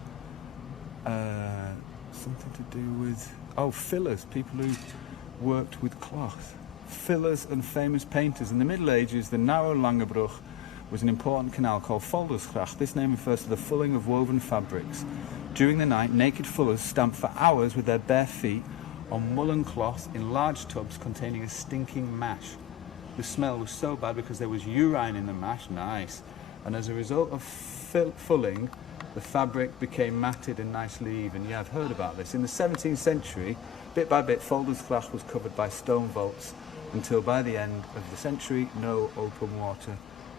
Something to do with fillers, people who worked with cloth. Fillers and famous painters. In the Middle Ages, the narrow Langebrug was an important canal called Voldersgracht. This name refers to the fulling of woven fabrics. During the night, naked fullers stamped for hours with their bare feet on woolen cloth in large tubs containing a stinking mash. The smell was so bad because there was urine in the mash, nice, and as a result of fulling, the fabric became matted and nicely even. Yeah, I've heard about this. In the 17th century, bit by bit, Voldersgracht was covered by stone vaults until by the end of the century, no open water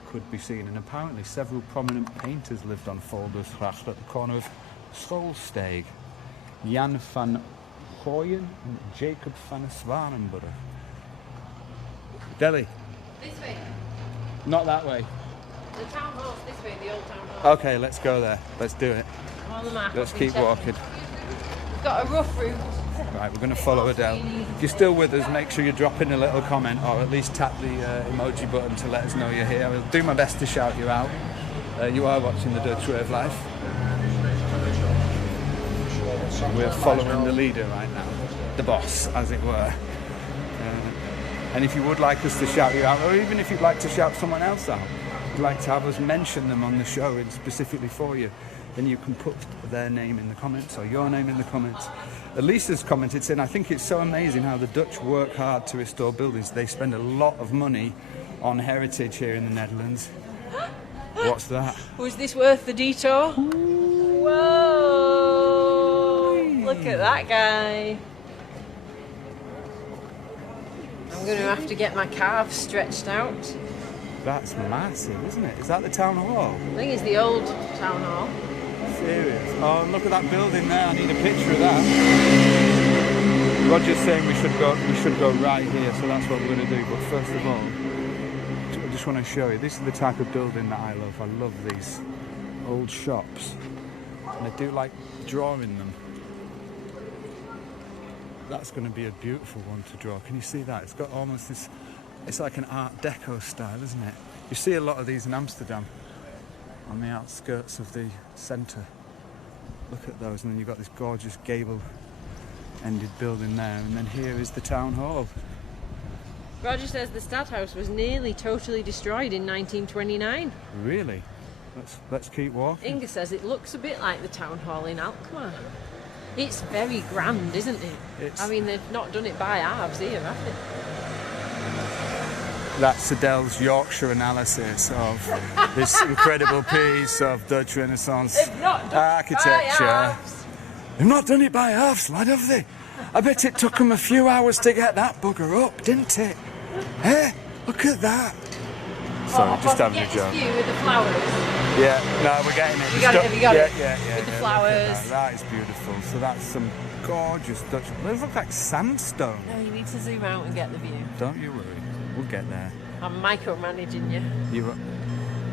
could be seen. And apparently several prominent painters lived on Voldersgracht at the corner of Schoolsteeg. Jan van Gooyen and Jacob van Zwanenburg. Delhi. This way. Not that way. The town hall's this way, the old town hall. Okay, let's go there. Let's do it. I'm on the map. Let's keep walking. we've got a rough route. Right, we're going to follow Adele. If you're still with us, make sure you drop in a little comment or at least tap the emoji button to let us know you're here. I'll do my best to shout you out. You are watching the Dutch Way of Life. We're following the leader right now, the boss, as it were. And if you would like us to shout you out, or even if you'd like to shout someone else out, you'd like to have us mention them on the show and specifically for you, then you can put their name in the comments or your name in the comments. Elisa's commented saying, I think it's so amazing how the Dutch work hard to restore buildings. They spend a lot of money on heritage here in the Netherlands. What's that? Was this worth the detour? Whoa! Look at that guy. I'm going to have to get my calves stretched out. That's massive, isn't it? Is that the town hall? I think it's the old town hall. Serious? Oh, look at that building there. I need a picture of that. Roger's saying we should go right here, so that's what we're going to do. But first of all, I just want to show you. This is the type of building that I love. I love these old shops, and I do like drawing them. That's going to be a beautiful one to draw. Can you see that? It's got almost this. It's like an Art Deco style, isn't it? You see a lot of these in Amsterdam, on the outskirts of the centre. Look at those, and then you've got this gorgeous gable-ended building there, and then here is the town hall. Roger says the Stadhuis was nearly totally destroyed in 1929. Really? Let's keep walking. Inga says it looks a bit like the town hall in Alkmaar. It's very grand, isn't it? I mean, they've not done it by halves here, have they? That's Adele's Yorkshire analysis of this incredible piece of Dutch Renaissance architecture. They've not done it by halves, lad, have they? I bet it took them a few hours to get that bugger up, didn't it? Hey, look at that. Sorry, just having a joke. View with the flowers. Yeah, no, we're getting it. You got it, have you got it? Yeah. With the flowers. That is beautiful. So that's some gorgeous Dutch. Those look like sandstone. No, you need to zoom out and get the view. Don't you worry. We'll get there. I'm micromanaging you. You.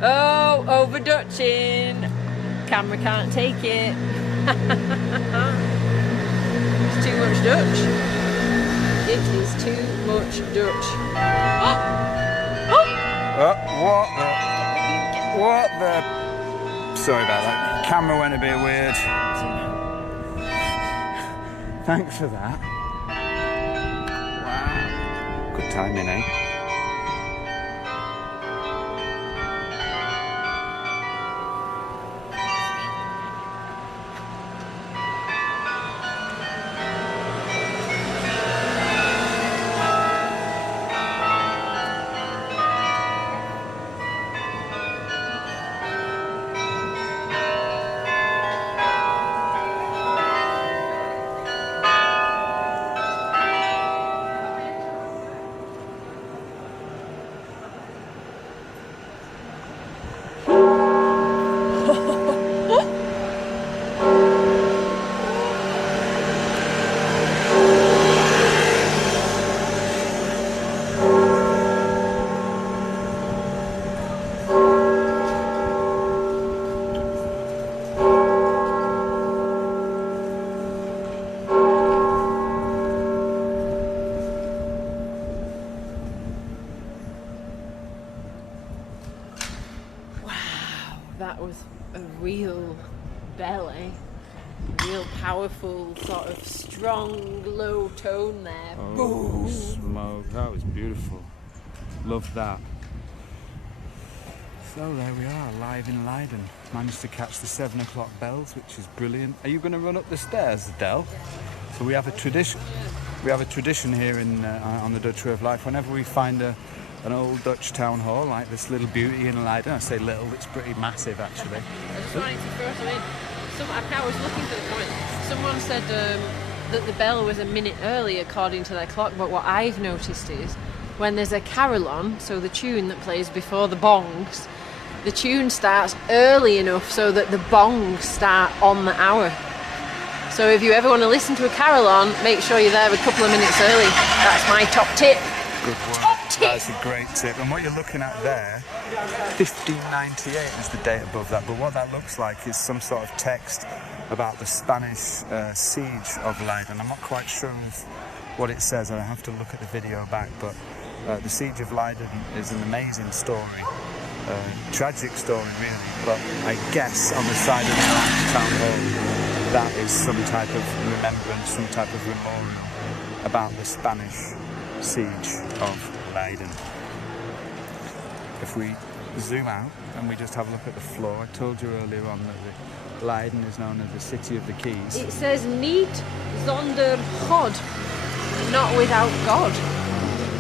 Oh, over Dutching. Camera can't take it. It's too much Dutch. It is too much Dutch. What the? Sorry about that. Camera went a bit weird. Thanks for that. Wow. Good timing, eh? That was a real bell, eh? A real powerful, sort of strong, low tone there. Oh, Boom. smoke. That was beautiful. Loved that. So there we are, live in Leiden. Managed to catch the 7 o'clock bells, which is brilliant. Are you going to run up the stairs, Adele? So we have a tradition. We have a tradition here in on the Dutch Way of Life. Whenever we find an old Dutch town hall like this little beauty in Leiden, I say little, it's pretty massive actually. I just wanted to throw some in. I was looking for the comment. Someone said that the bell was a minute early according to their clock, but what I've noticed is when there's a carol on, so the tune that plays before the bongs, the tune starts early enough so that the bongs start on the hour. So if you ever want to listen to a carol on, make sure you're there a couple of minutes early. That's my top tip. Good one. That's a great tip. And what you're looking at there, 1598 is the date above that. But what that looks like is some sort of text about the Spanish siege of Leiden. I'm not quite sure of what it says, I have to look at the video back, but the siege of Leiden is an amazing story. Tragic story really, but I guess on the side of the town hall that is some type of remembrance, some type of memorial about the Spanish siege of Leiden. If we zoom out and we just have a look at the floor, I told you earlier on that Leiden is known as the city of the keys. It says niet zonder God, not without God.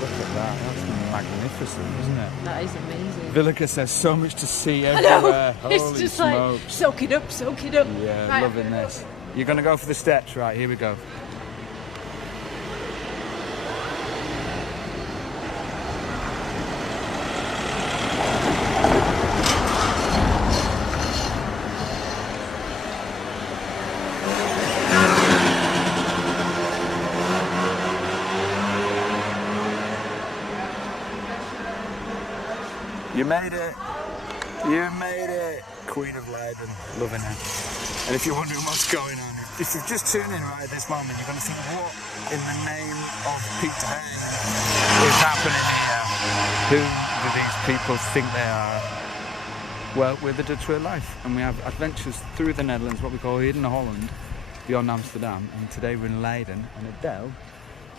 Look at that, that's magnificent, isn't it? That is amazing. Villica says so much to see everywhere. Holy it's just smokes. like, soak it up, soak it up. Yeah, right. Loving this. You're going to go for the steps, right? Here we go. You made it. You made it. Queen of Leiden. Loving it. And if you're wondering what's going on, if you've just tuned in right at this moment, you're going to think, what in the name of Pieterskerk is happening here? Who do these people think they are? Well, we're the Dutch Way of Life, and we have adventures through the Netherlands, what we call Hidden Holland, beyond Amsterdam. And today we're in Leiden, and Adele.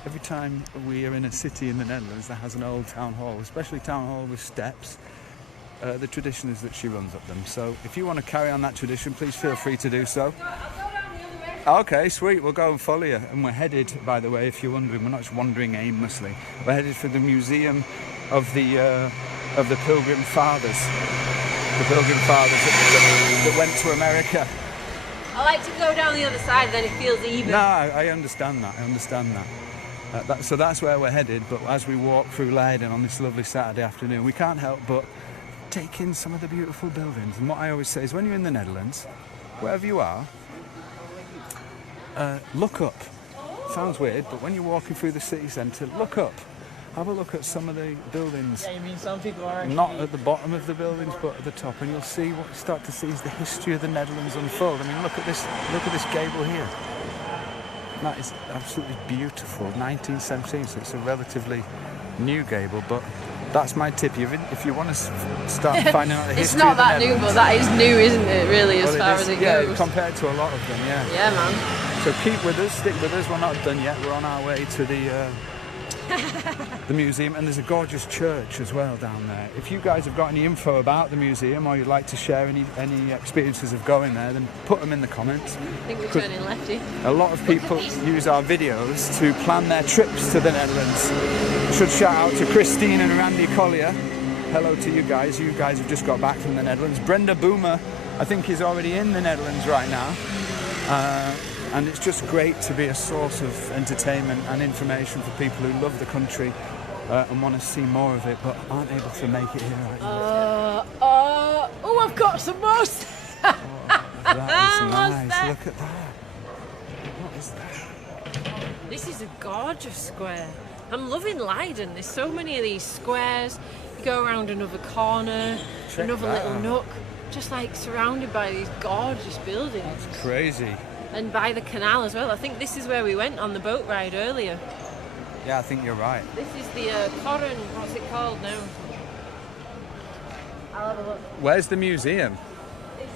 Every time we are in a city in the Netherlands that has an old town hall, especially town hall with steps, the tradition is that she runs up them. So if you want to carry on that tradition, please feel free to do so. Okay, sweet, we'll go and follow you. And we're headed, by the way, if you're wondering, we're not just wandering aimlessly. We're headed for the museum of the Pilgrim Fathers. The Pilgrim Fathers that went to America. I like to go down the other side, then it feels even. No, I understand that, so that's where we're headed, but as we walk through Leiden on this lovely Saturday afternoon, we can't help but take in some of the beautiful buildings. And what I always say is when you're in the Netherlands, wherever you are, look up. Sounds weird, but when you're walking through the city centre, look up. Have a look at some of the buildings. Yeah, you mean some people are not at the bottom of the buildings, but at the top, and you'll see what you start to see is the history of the Netherlands unfold. I mean, look at this gable here. That is absolutely beautiful, 1917, so it's a relatively new gable, but that's my tip. If you want to start finding out the history It's not of the that new, but that is new, isn't it, really, as far as it yeah, goes? compared to a lot of them, yeah. Yeah, man. So keep with us, stick with us, we're not done yet, we're on our way to the museum, and there's a gorgeous church as well down there. If you guys have got any info about the museum or you'd like to share any experiences of going there, then put them in the comments. I think we're turning lefty. A lot of people use our videos to plan their trips to the Netherlands. I should shout out to Christine and Randy Collier. Hello to you guys. You guys have just got back from the Netherlands. Brenda Boomer, I think, is already in the Netherlands right now. And it's just great to be a source of entertainment and information for people who love the country and want to see more of it, but aren't able to make it here right now. Oh, I've got some more. That is nice. Look at that. What is that? This is a gorgeous square. I'm loving Leiden. There's so many of these squares. You go around another corner, Check another that little out. nook, just like surrounded by these gorgeous buildings. It's crazy. And by the canal as well. I think this is where we went on the boat ride earlier. Yeah, I think you're right. This is the Korn, what's it called now? I'll have a look. Where's the museum? It's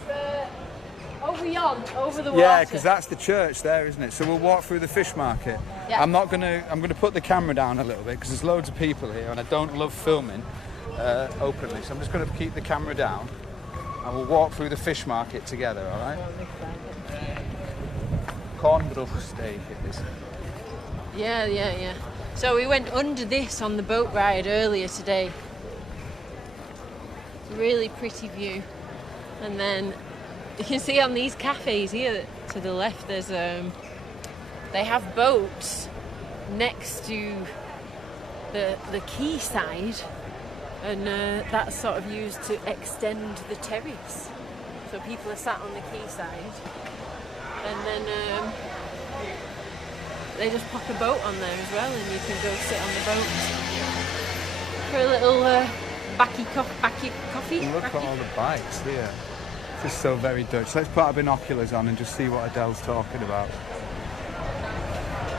over yon, over the water. Yeah, because that's the church there, isn't it? So we'll walk through the fish market. Yeah. I'm gonna put the camera down a little bit because there's loads of people here and I don't love filming openly. So I'm just gonna keep the camera down and we'll walk through the fish market together, all right? Kornbrugsteeg it is. Yeah. So we went under this on the boat ride earlier today. Really pretty view. And then you can see on these cafes here to the left, there's they have boats next to the quayside, and that's sort of used to extend the terrace. So people are sat on the quayside, and then they just pop a boat on there as well, and you can go sit on the boat for a little backy coffee. Look at all the bikes here. Just so very Dutch. Let's put our binoculars on and just see what Adele's talking about.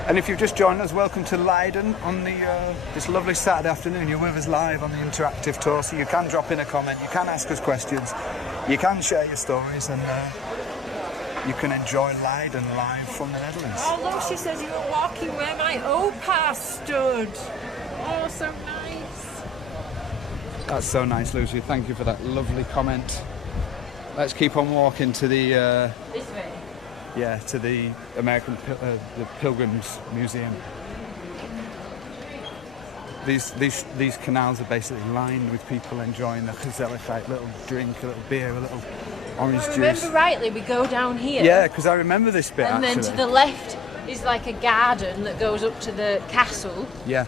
And if you've just joined us, welcome to Leiden on this lovely Saturday afternoon. You're with us live on the interactive tour, so you can drop in a comment, you can ask us questions, you can share your stories, and you can enjoy Leiden live from the Netherlands. Oh, look, she says you were walking where my opa stood. Oh, so nice. That's so nice, Lucy. Thank you for that lovely comment. Let's keep on walking to the... This way. Yeah, to the American the Pilgrims Museum. These canals are basically lined with people enjoying the gezelligheid, little drink, a little beer, a little orange juice. Remember rightly, we go down here. Yeah, because I remember this bit and actually. And then to the left is like a garden that goes up to the castle. Yeah.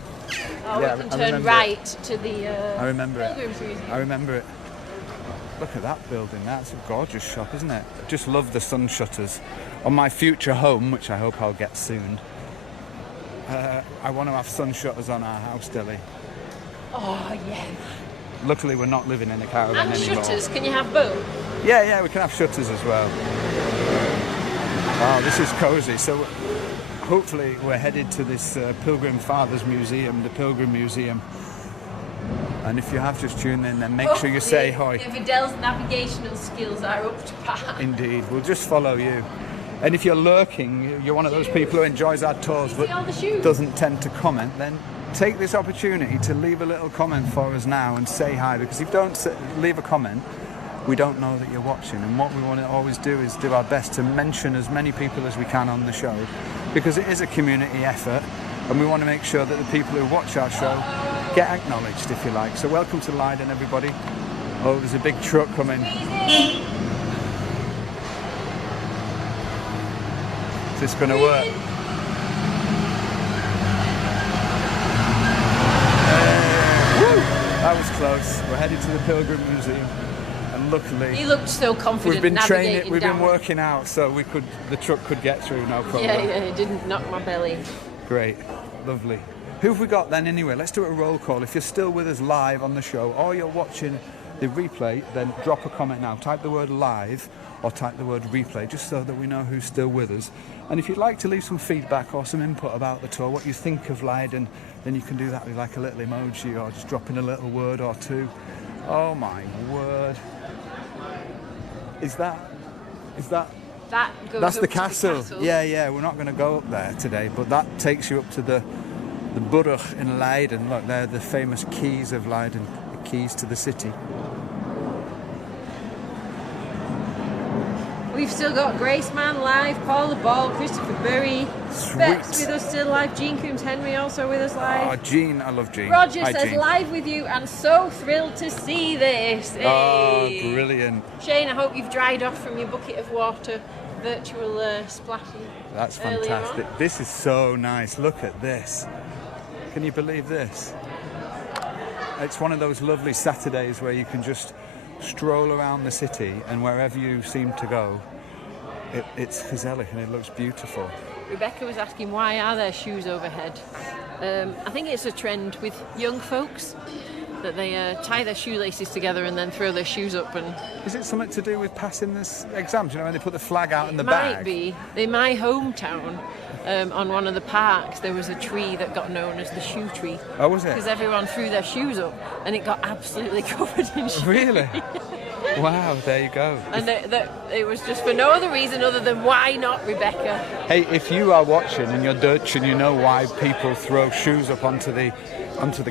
Oh, yeah, we can turn right to the I remember Pilgrims Museum. I remember it. Look at that building, that's a gorgeous shop, isn't it? I just love the sun shutters. On my future home, which I hope I'll get soon, I want to have sun shutters on our house, Dilly. Oh, yeah. Luckily, we're not living in a caravan and anymore. Shutters, can you have both? Yeah, we can have shutters as well. Oh, this is cosy. So, hopefully, we're headed to this Pilgrim Fathers Museum, the Pilgrim Museum. And if you have just tuned in, then make sure you say hi. If Adele's navigational skills are up to par. Indeed, we'll just follow you. And if you're lurking, you're one of those people who enjoys our tours but doesn't tend to comment, then take this opportunity to leave a little comment for us now and say hi, because if you don't leave a comment, we don't know that you're watching. And what we want to always do is do our best to mention as many people as we can on the show, because it is a community effort, and we want to make sure that the people who watch our show get acknowledged, if you like. So welcome to Leiden, everybody. Oh, there's a big truck coming. Is this going to work? That was close. We're headed to the Pilgrim Museum, and luckily he looked so confident. We've been training, we've been working out, so the truck could get through, no problem. Yeah, it didn't knock my belly. Great, lovely. Who have we got then anyway? Let's do a roll call. If you're still with us live on the show, or you're watching the replay, then drop a comment now. Type the word live or type the word replay, just so that we know who's still with us. And if you'd like to leave some feedback or some input about the tour, what you think of Leiden, then you can do that with like a little emoji or just drop in a little word or two. Oh my word. Is that that goes that's up the to castle. the castle. Yeah, we're not going to go up there today, but that takes you up to the Burg in Leiden. Look, they're the famous keys of Leiden, the keys to the city. We've still got Grace Man live, Paul the Ball, Christopher Berry, Bex with us still live, Jean Coombs Henry also with us live. Oh, Jean, I love Jean. Roger Hi, says Jean. live with you and so thrilled to see this. Oh, Hey. brilliant. Shane, I hope you've dried off from your bucket of water, virtual splashing. That's earlier fantastic. on. This is so nice. Look at this. Can you believe this? It's one of those lovely Saturdays where you can just stroll around the city, and wherever you seem to go, it's gezellig and it looks beautiful. Rebecca was asking, why are there shoes overhead? I think it's a trend with young folks that they tie their shoelaces together and then throw their shoes up. And Is it something to do with passing this exam? Do you know when they put the flag out in the might bag? be. In my hometown, on one of the parks, there was a tree that got known as the shoe tree. Oh, was it? Because everyone threw their shoes up and it got absolutely covered in shoes. Really? Wow, there you go. And it was just for no other reason other than why not, Rebecca? Hey, if you are watching and you're Dutch and you know why people throw shoes up onto the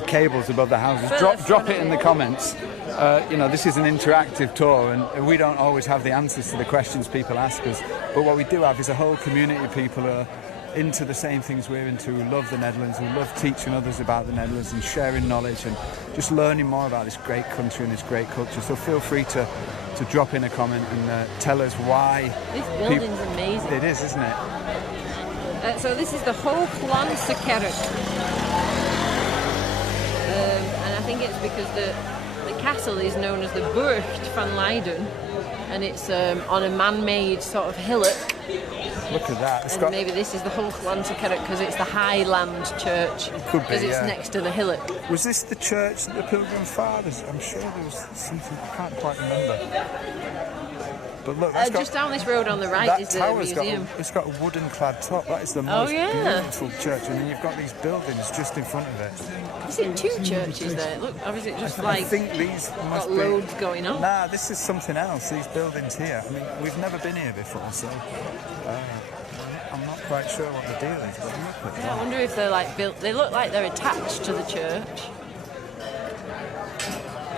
cables above the houses, drop it in the comments. This is an interactive tour, and we don't always have the answers to the questions people ask us. But what we do have is a whole community of people who are into the same things we're into, who love the Netherlands, who love teaching others about the Netherlands and sharing knowledge and just learning more about this great country and this great culture. So feel free to drop in a comment and tell us why. This building's amazing. It is, isn't it? So this is the Hooglansekerk. And I think it's because the castle is known as the Burgpoort van Leiden, and it's on a man-made sort of hillock. Look at that. And maybe this is the Hooglansekerk because it's the Highland Church. Could be, because it's next to the hillock. Was this the church that the Pilgrim Fathers? I'm sure there was something, I can't quite remember. But look, that's just down this road on the right that is the tower's museum. it's got a wooden clad top. That is the most yeah. beautiful church. And then you've got these buildings just in front of it. Is it two churches there? Look, or is it just I think these must got be... loads going on? Nah, this is something else, these buildings here. I mean, we've never been here before, so I'm not quite sure what the deal is, but look at Yeah, I wonder if they're like built. They look like they're attached to the church.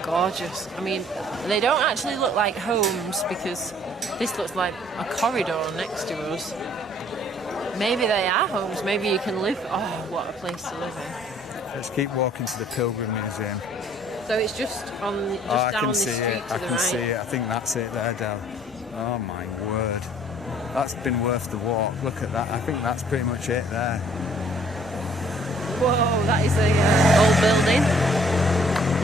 Gorgeous. I mean, they don't actually look like homes because this looks like a corridor next to us. Maybe they are homes. Maybe you can live. Oh, what a place to live in. Let's keep walking to the Pilgrim Museum. So it's just on, just I down can the see street it. to I the can right. see it. I think that's it there, Adele. Oh my word. That's been worth the walk. Look at that. I think that's pretty much it there. Whoa, that is a old building.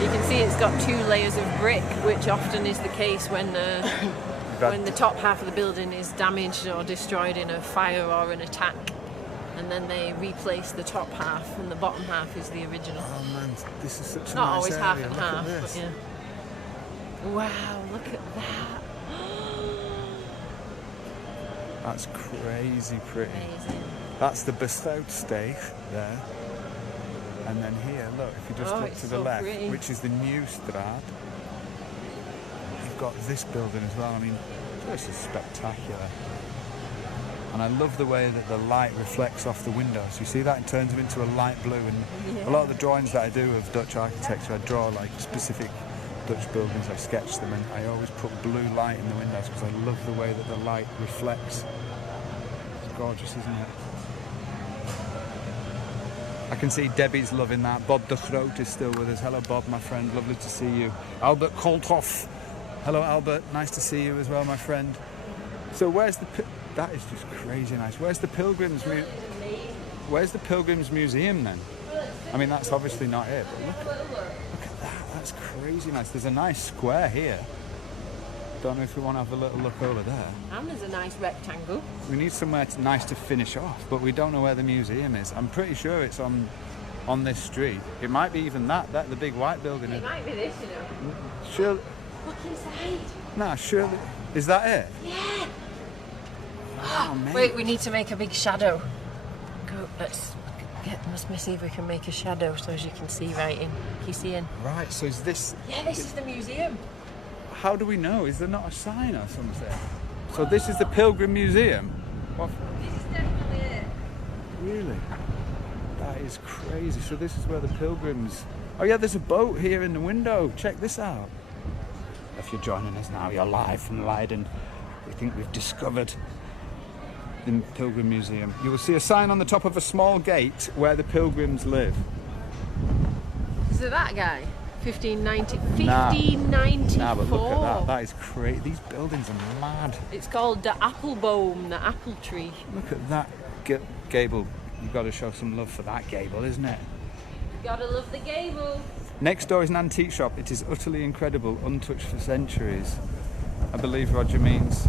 You can see it's got 2 layers of brick, which often is the case when the top half of the building is damaged or destroyed in a fire or an attack. And then they replace the top half, and the bottom half is the original. Oh man, this is such a Not nice always area. half and Look half, at this. but yeah. Wow, look at that. That's crazy pretty. Amazing. That's the Bostelbrug there. And then here, look, if you just look it's to the so left, pretty. which is the new Straat, you've got this building as well. I mean, this is spectacular. And I love the way that the light reflects off the windows. You see that? It turns them into a light blue. And a lot of the drawings that I do of Dutch architecture, I draw like specific Dutch buildings, I sketch them, and I always put blue light in the windows because I love the way that the light reflects. It's gorgeous, isn't it? I can see Debbie's loving that. Bob de Groot is still with us. Hello, Bob, my friend. Lovely to see you. Albert Kolthoff. Hello, Albert. Nice to see you as well, my friend. So where's the... That is just crazy nice. Where's the Pilgrims Museum then? I mean, that's obviously not it, but look at that. That's crazy nice. There's a nice square here. Don't know if we want to have a little look over there. And there's a nice rectangle. We need somewhere nice to finish off, but we don't know where the museum is. I'm pretty sure it's on this street. It might be even the big white building. It might be this, you know. Surely. Look inside. Nah, surely. Is that it? Yeah. Oh, mate. Wait, we need to make a big shadow. Go, let's see if we can make a shadow so as you can see right in. Can you see in? Right, so is this... Yeah, this is the museum. How do we know? Is there not a sign or something? So this is the Pilgrim Museum? What? This is definitely it. Really? That is crazy. So this is where the pilgrims... Oh yeah, there's a boat here in the window. Check this out. If you're joining us now, you're live from Leiden. We think we've discovered the Pilgrim Museum. You will see a sign on the top of a small gate where the pilgrims live. Is it that guy? 1590. Nah. 1594. Nah, but look at that. That is crazy. These buildings are mad. It's called the Appelboom, the apple tree. Look at that gable. You've got to show some love for that gable, isn't it? Gotta love the gable. Next door is an antique shop. It is utterly incredible, untouched for centuries. I believe Roger means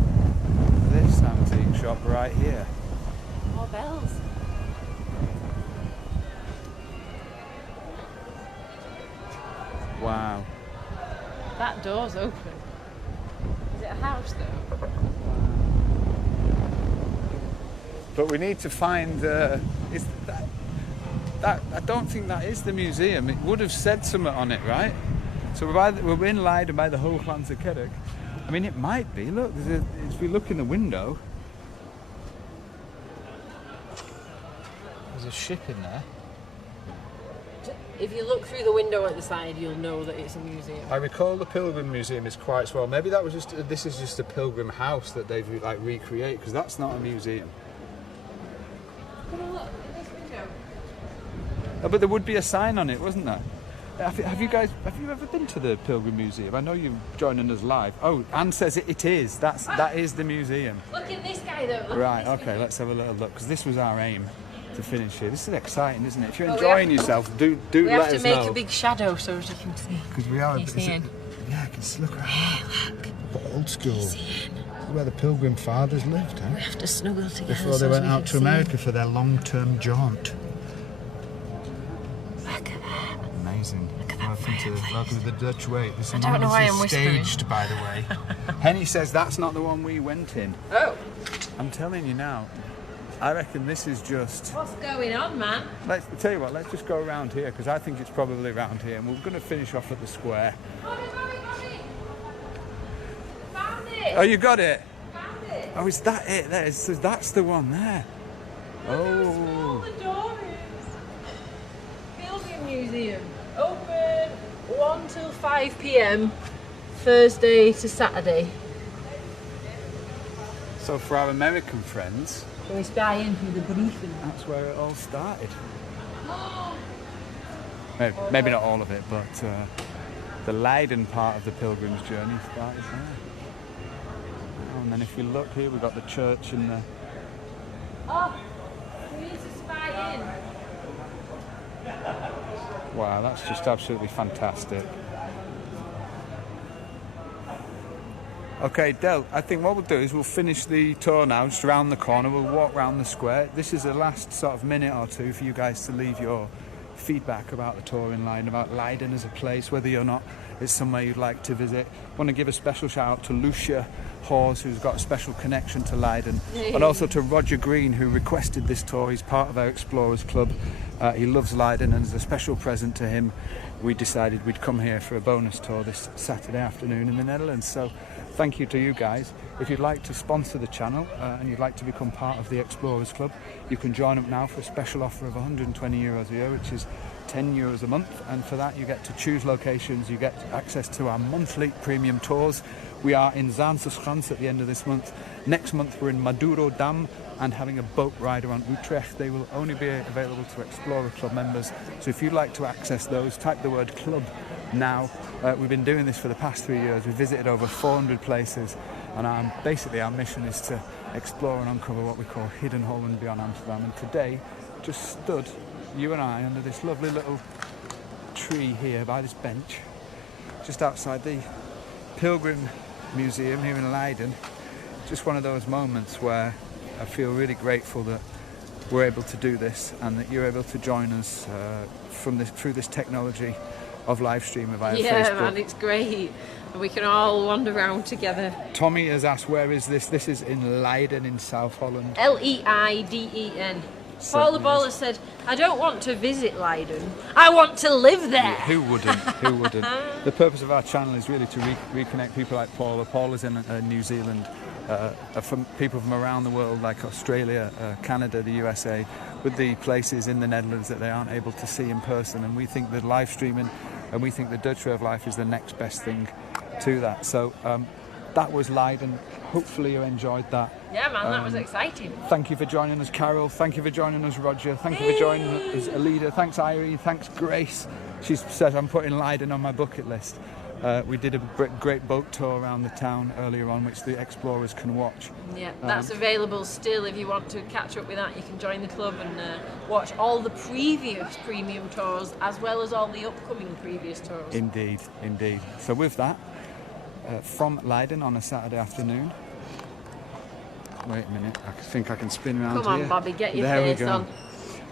this antique shop right here. More bells. Wow. That door's open. Is it a house though? But we need to find. Is that? I don't think that is the museum. It would have said something on it, right? So we're in Leiden by the Hooglansekerk. I mean, it might be. Look, if we look in the window, there's a ship in there. If you look through the window at the side, you'll know that it's a museum. I recall the Pilgrim Museum is quite small. Maybe that was just. This is just a pilgrim house that they've like recreated, because that's not a museum. Come on, look in this window. Oh, but there would be a sign on it, wasn't there? Have you ever been to the Pilgrim Museum? I know you're joining us live. Oh, Anne says it is. That is the museum. Look at this guy though. Look Right. at this Okay. window. Let's have a little look, because this was our aim to finish here. This is exciting, isn't it? If you're enjoying yourself, do We let have us to know. make a big shadow so as you can see. Because we are. Can you see in? Yeah, I can see. Look around. Look. Old school. Can you This see in? is where the Pilgrim Fathers lived, We huh? have to snuggle together. Before they so went we out can to see. America for their long-term jaunt. Look at that. Amazing. Look at that Welcome to welcome to the Dutch way. This I don't know why I'm whispering. Staged, by the way. Henny says that's not the one we went in. Oh. I'm telling you now, I reckon this is just... What's going on, man? Let's tell you what, let's just go around here, because I think it's probably around here, and we're going to finish off at the square. Mommy! Found it! Oh, you got it? Found it! Oh, is that it? That's the one there. Look how small the door is. Pilgrim Museum. Open 1 till 5 p.m. Thursday to Saturday. So for our American friends... Can we spy in through the briefing? That's where it all started. Maybe not all of it, but the Leiden part of the pilgrim's journey started there. Oh, and then if you look here, we've got the church and the... Oh, we need to spy in. Wow, that's just absolutely fantastic. Okay, Del, I think what we'll do is we'll finish the tour now, just around the corner. We'll walk around the square. This is the last sort of minute or two for you guys to leave your feedback about the tour in Leiden, about Leiden as a place, whether or not it's somewhere you'd like to visit. I want to give a special shout out to Lucia Hawes, who's got a special connection to Leiden, and also to Roger Green, who requested this tour. He's part of our Explorers Club. He loves Leiden, and as a special present to him, we decided we'd come here for a bonus tour this Saturday afternoon in the Netherlands. So thank you to you guys. If you'd like to sponsor the channel and you'd like to become part of the Explorers Club, you can join up now for a special offer of 120 euros a year, which is 10 euros a month, and for that you get to choose locations, you get access to our monthly premium tours. We are in Zaanse at the end of this month. Next month we're in Maduro Dam and having a boat ride around Utrecht. They will only be available to Explorer Club members, so if you'd like to access those, type the word club now. We've been doing this for the past 3 years. We've visited over 400 places, and basically our mission is to explore and uncover what we call hidden Holland beyond Amsterdam. And today, just stood, you and I, under this lovely little tree here by this bench, just outside the Pilgrim Museum here in Leiden. Just one of those moments where I feel really grateful that we're able to do this and that you're able to join us through this technology of live streaming via Facebook. Yeah, man, it's great. And we can all wander around together. Tommy has asked, where is this? This is in Leiden in South Holland. Leiden. Paula Baller said, I don't want to visit Leiden, I want to live there. Yeah, who wouldn't? Who wouldn't? The purpose of our channel is really to reconnect people like Paula. Paula's in New Zealand, from people from around the world like Australia, Canada, the USA, with the places in the Netherlands that they aren't able to see in person. And we think that live streaming, and we think the Dutch way of life is the next best thing to that. So that was Leiden. Hopefully you enjoyed that. Yeah, man, that was exciting. Thank you for joining us, Carol. Thank you for joining us, Roger. Thank you for joining us, Alida. Thanks, Irene. Thanks, Grace. She's said I'm putting Leiden on my bucket list. We did a great boat tour around the town earlier on, which the explorers can watch. Yeah, that's available still. If you want to catch up with that, you can join the club and watch all the previous premium tours, as well as all the upcoming previous tours. Indeed, indeed. So with that, from Leiden on a Saturday afternoon. Wait a minute, I think I can spin around here. Come on, Bobby, get your face on.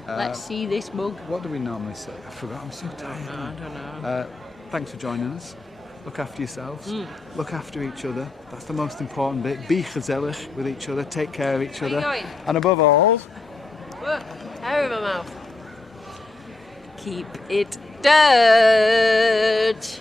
Let's see this mug. What do we normally say? I forgot, I'm so tired. I don't know. Thanks for joining us. Look after yourselves. Look after each other. That's the most important bit. Be gezellig with each other. Take care of each other. Where are you going? And above all... Look, hair in my mouth. Keep it Dutch.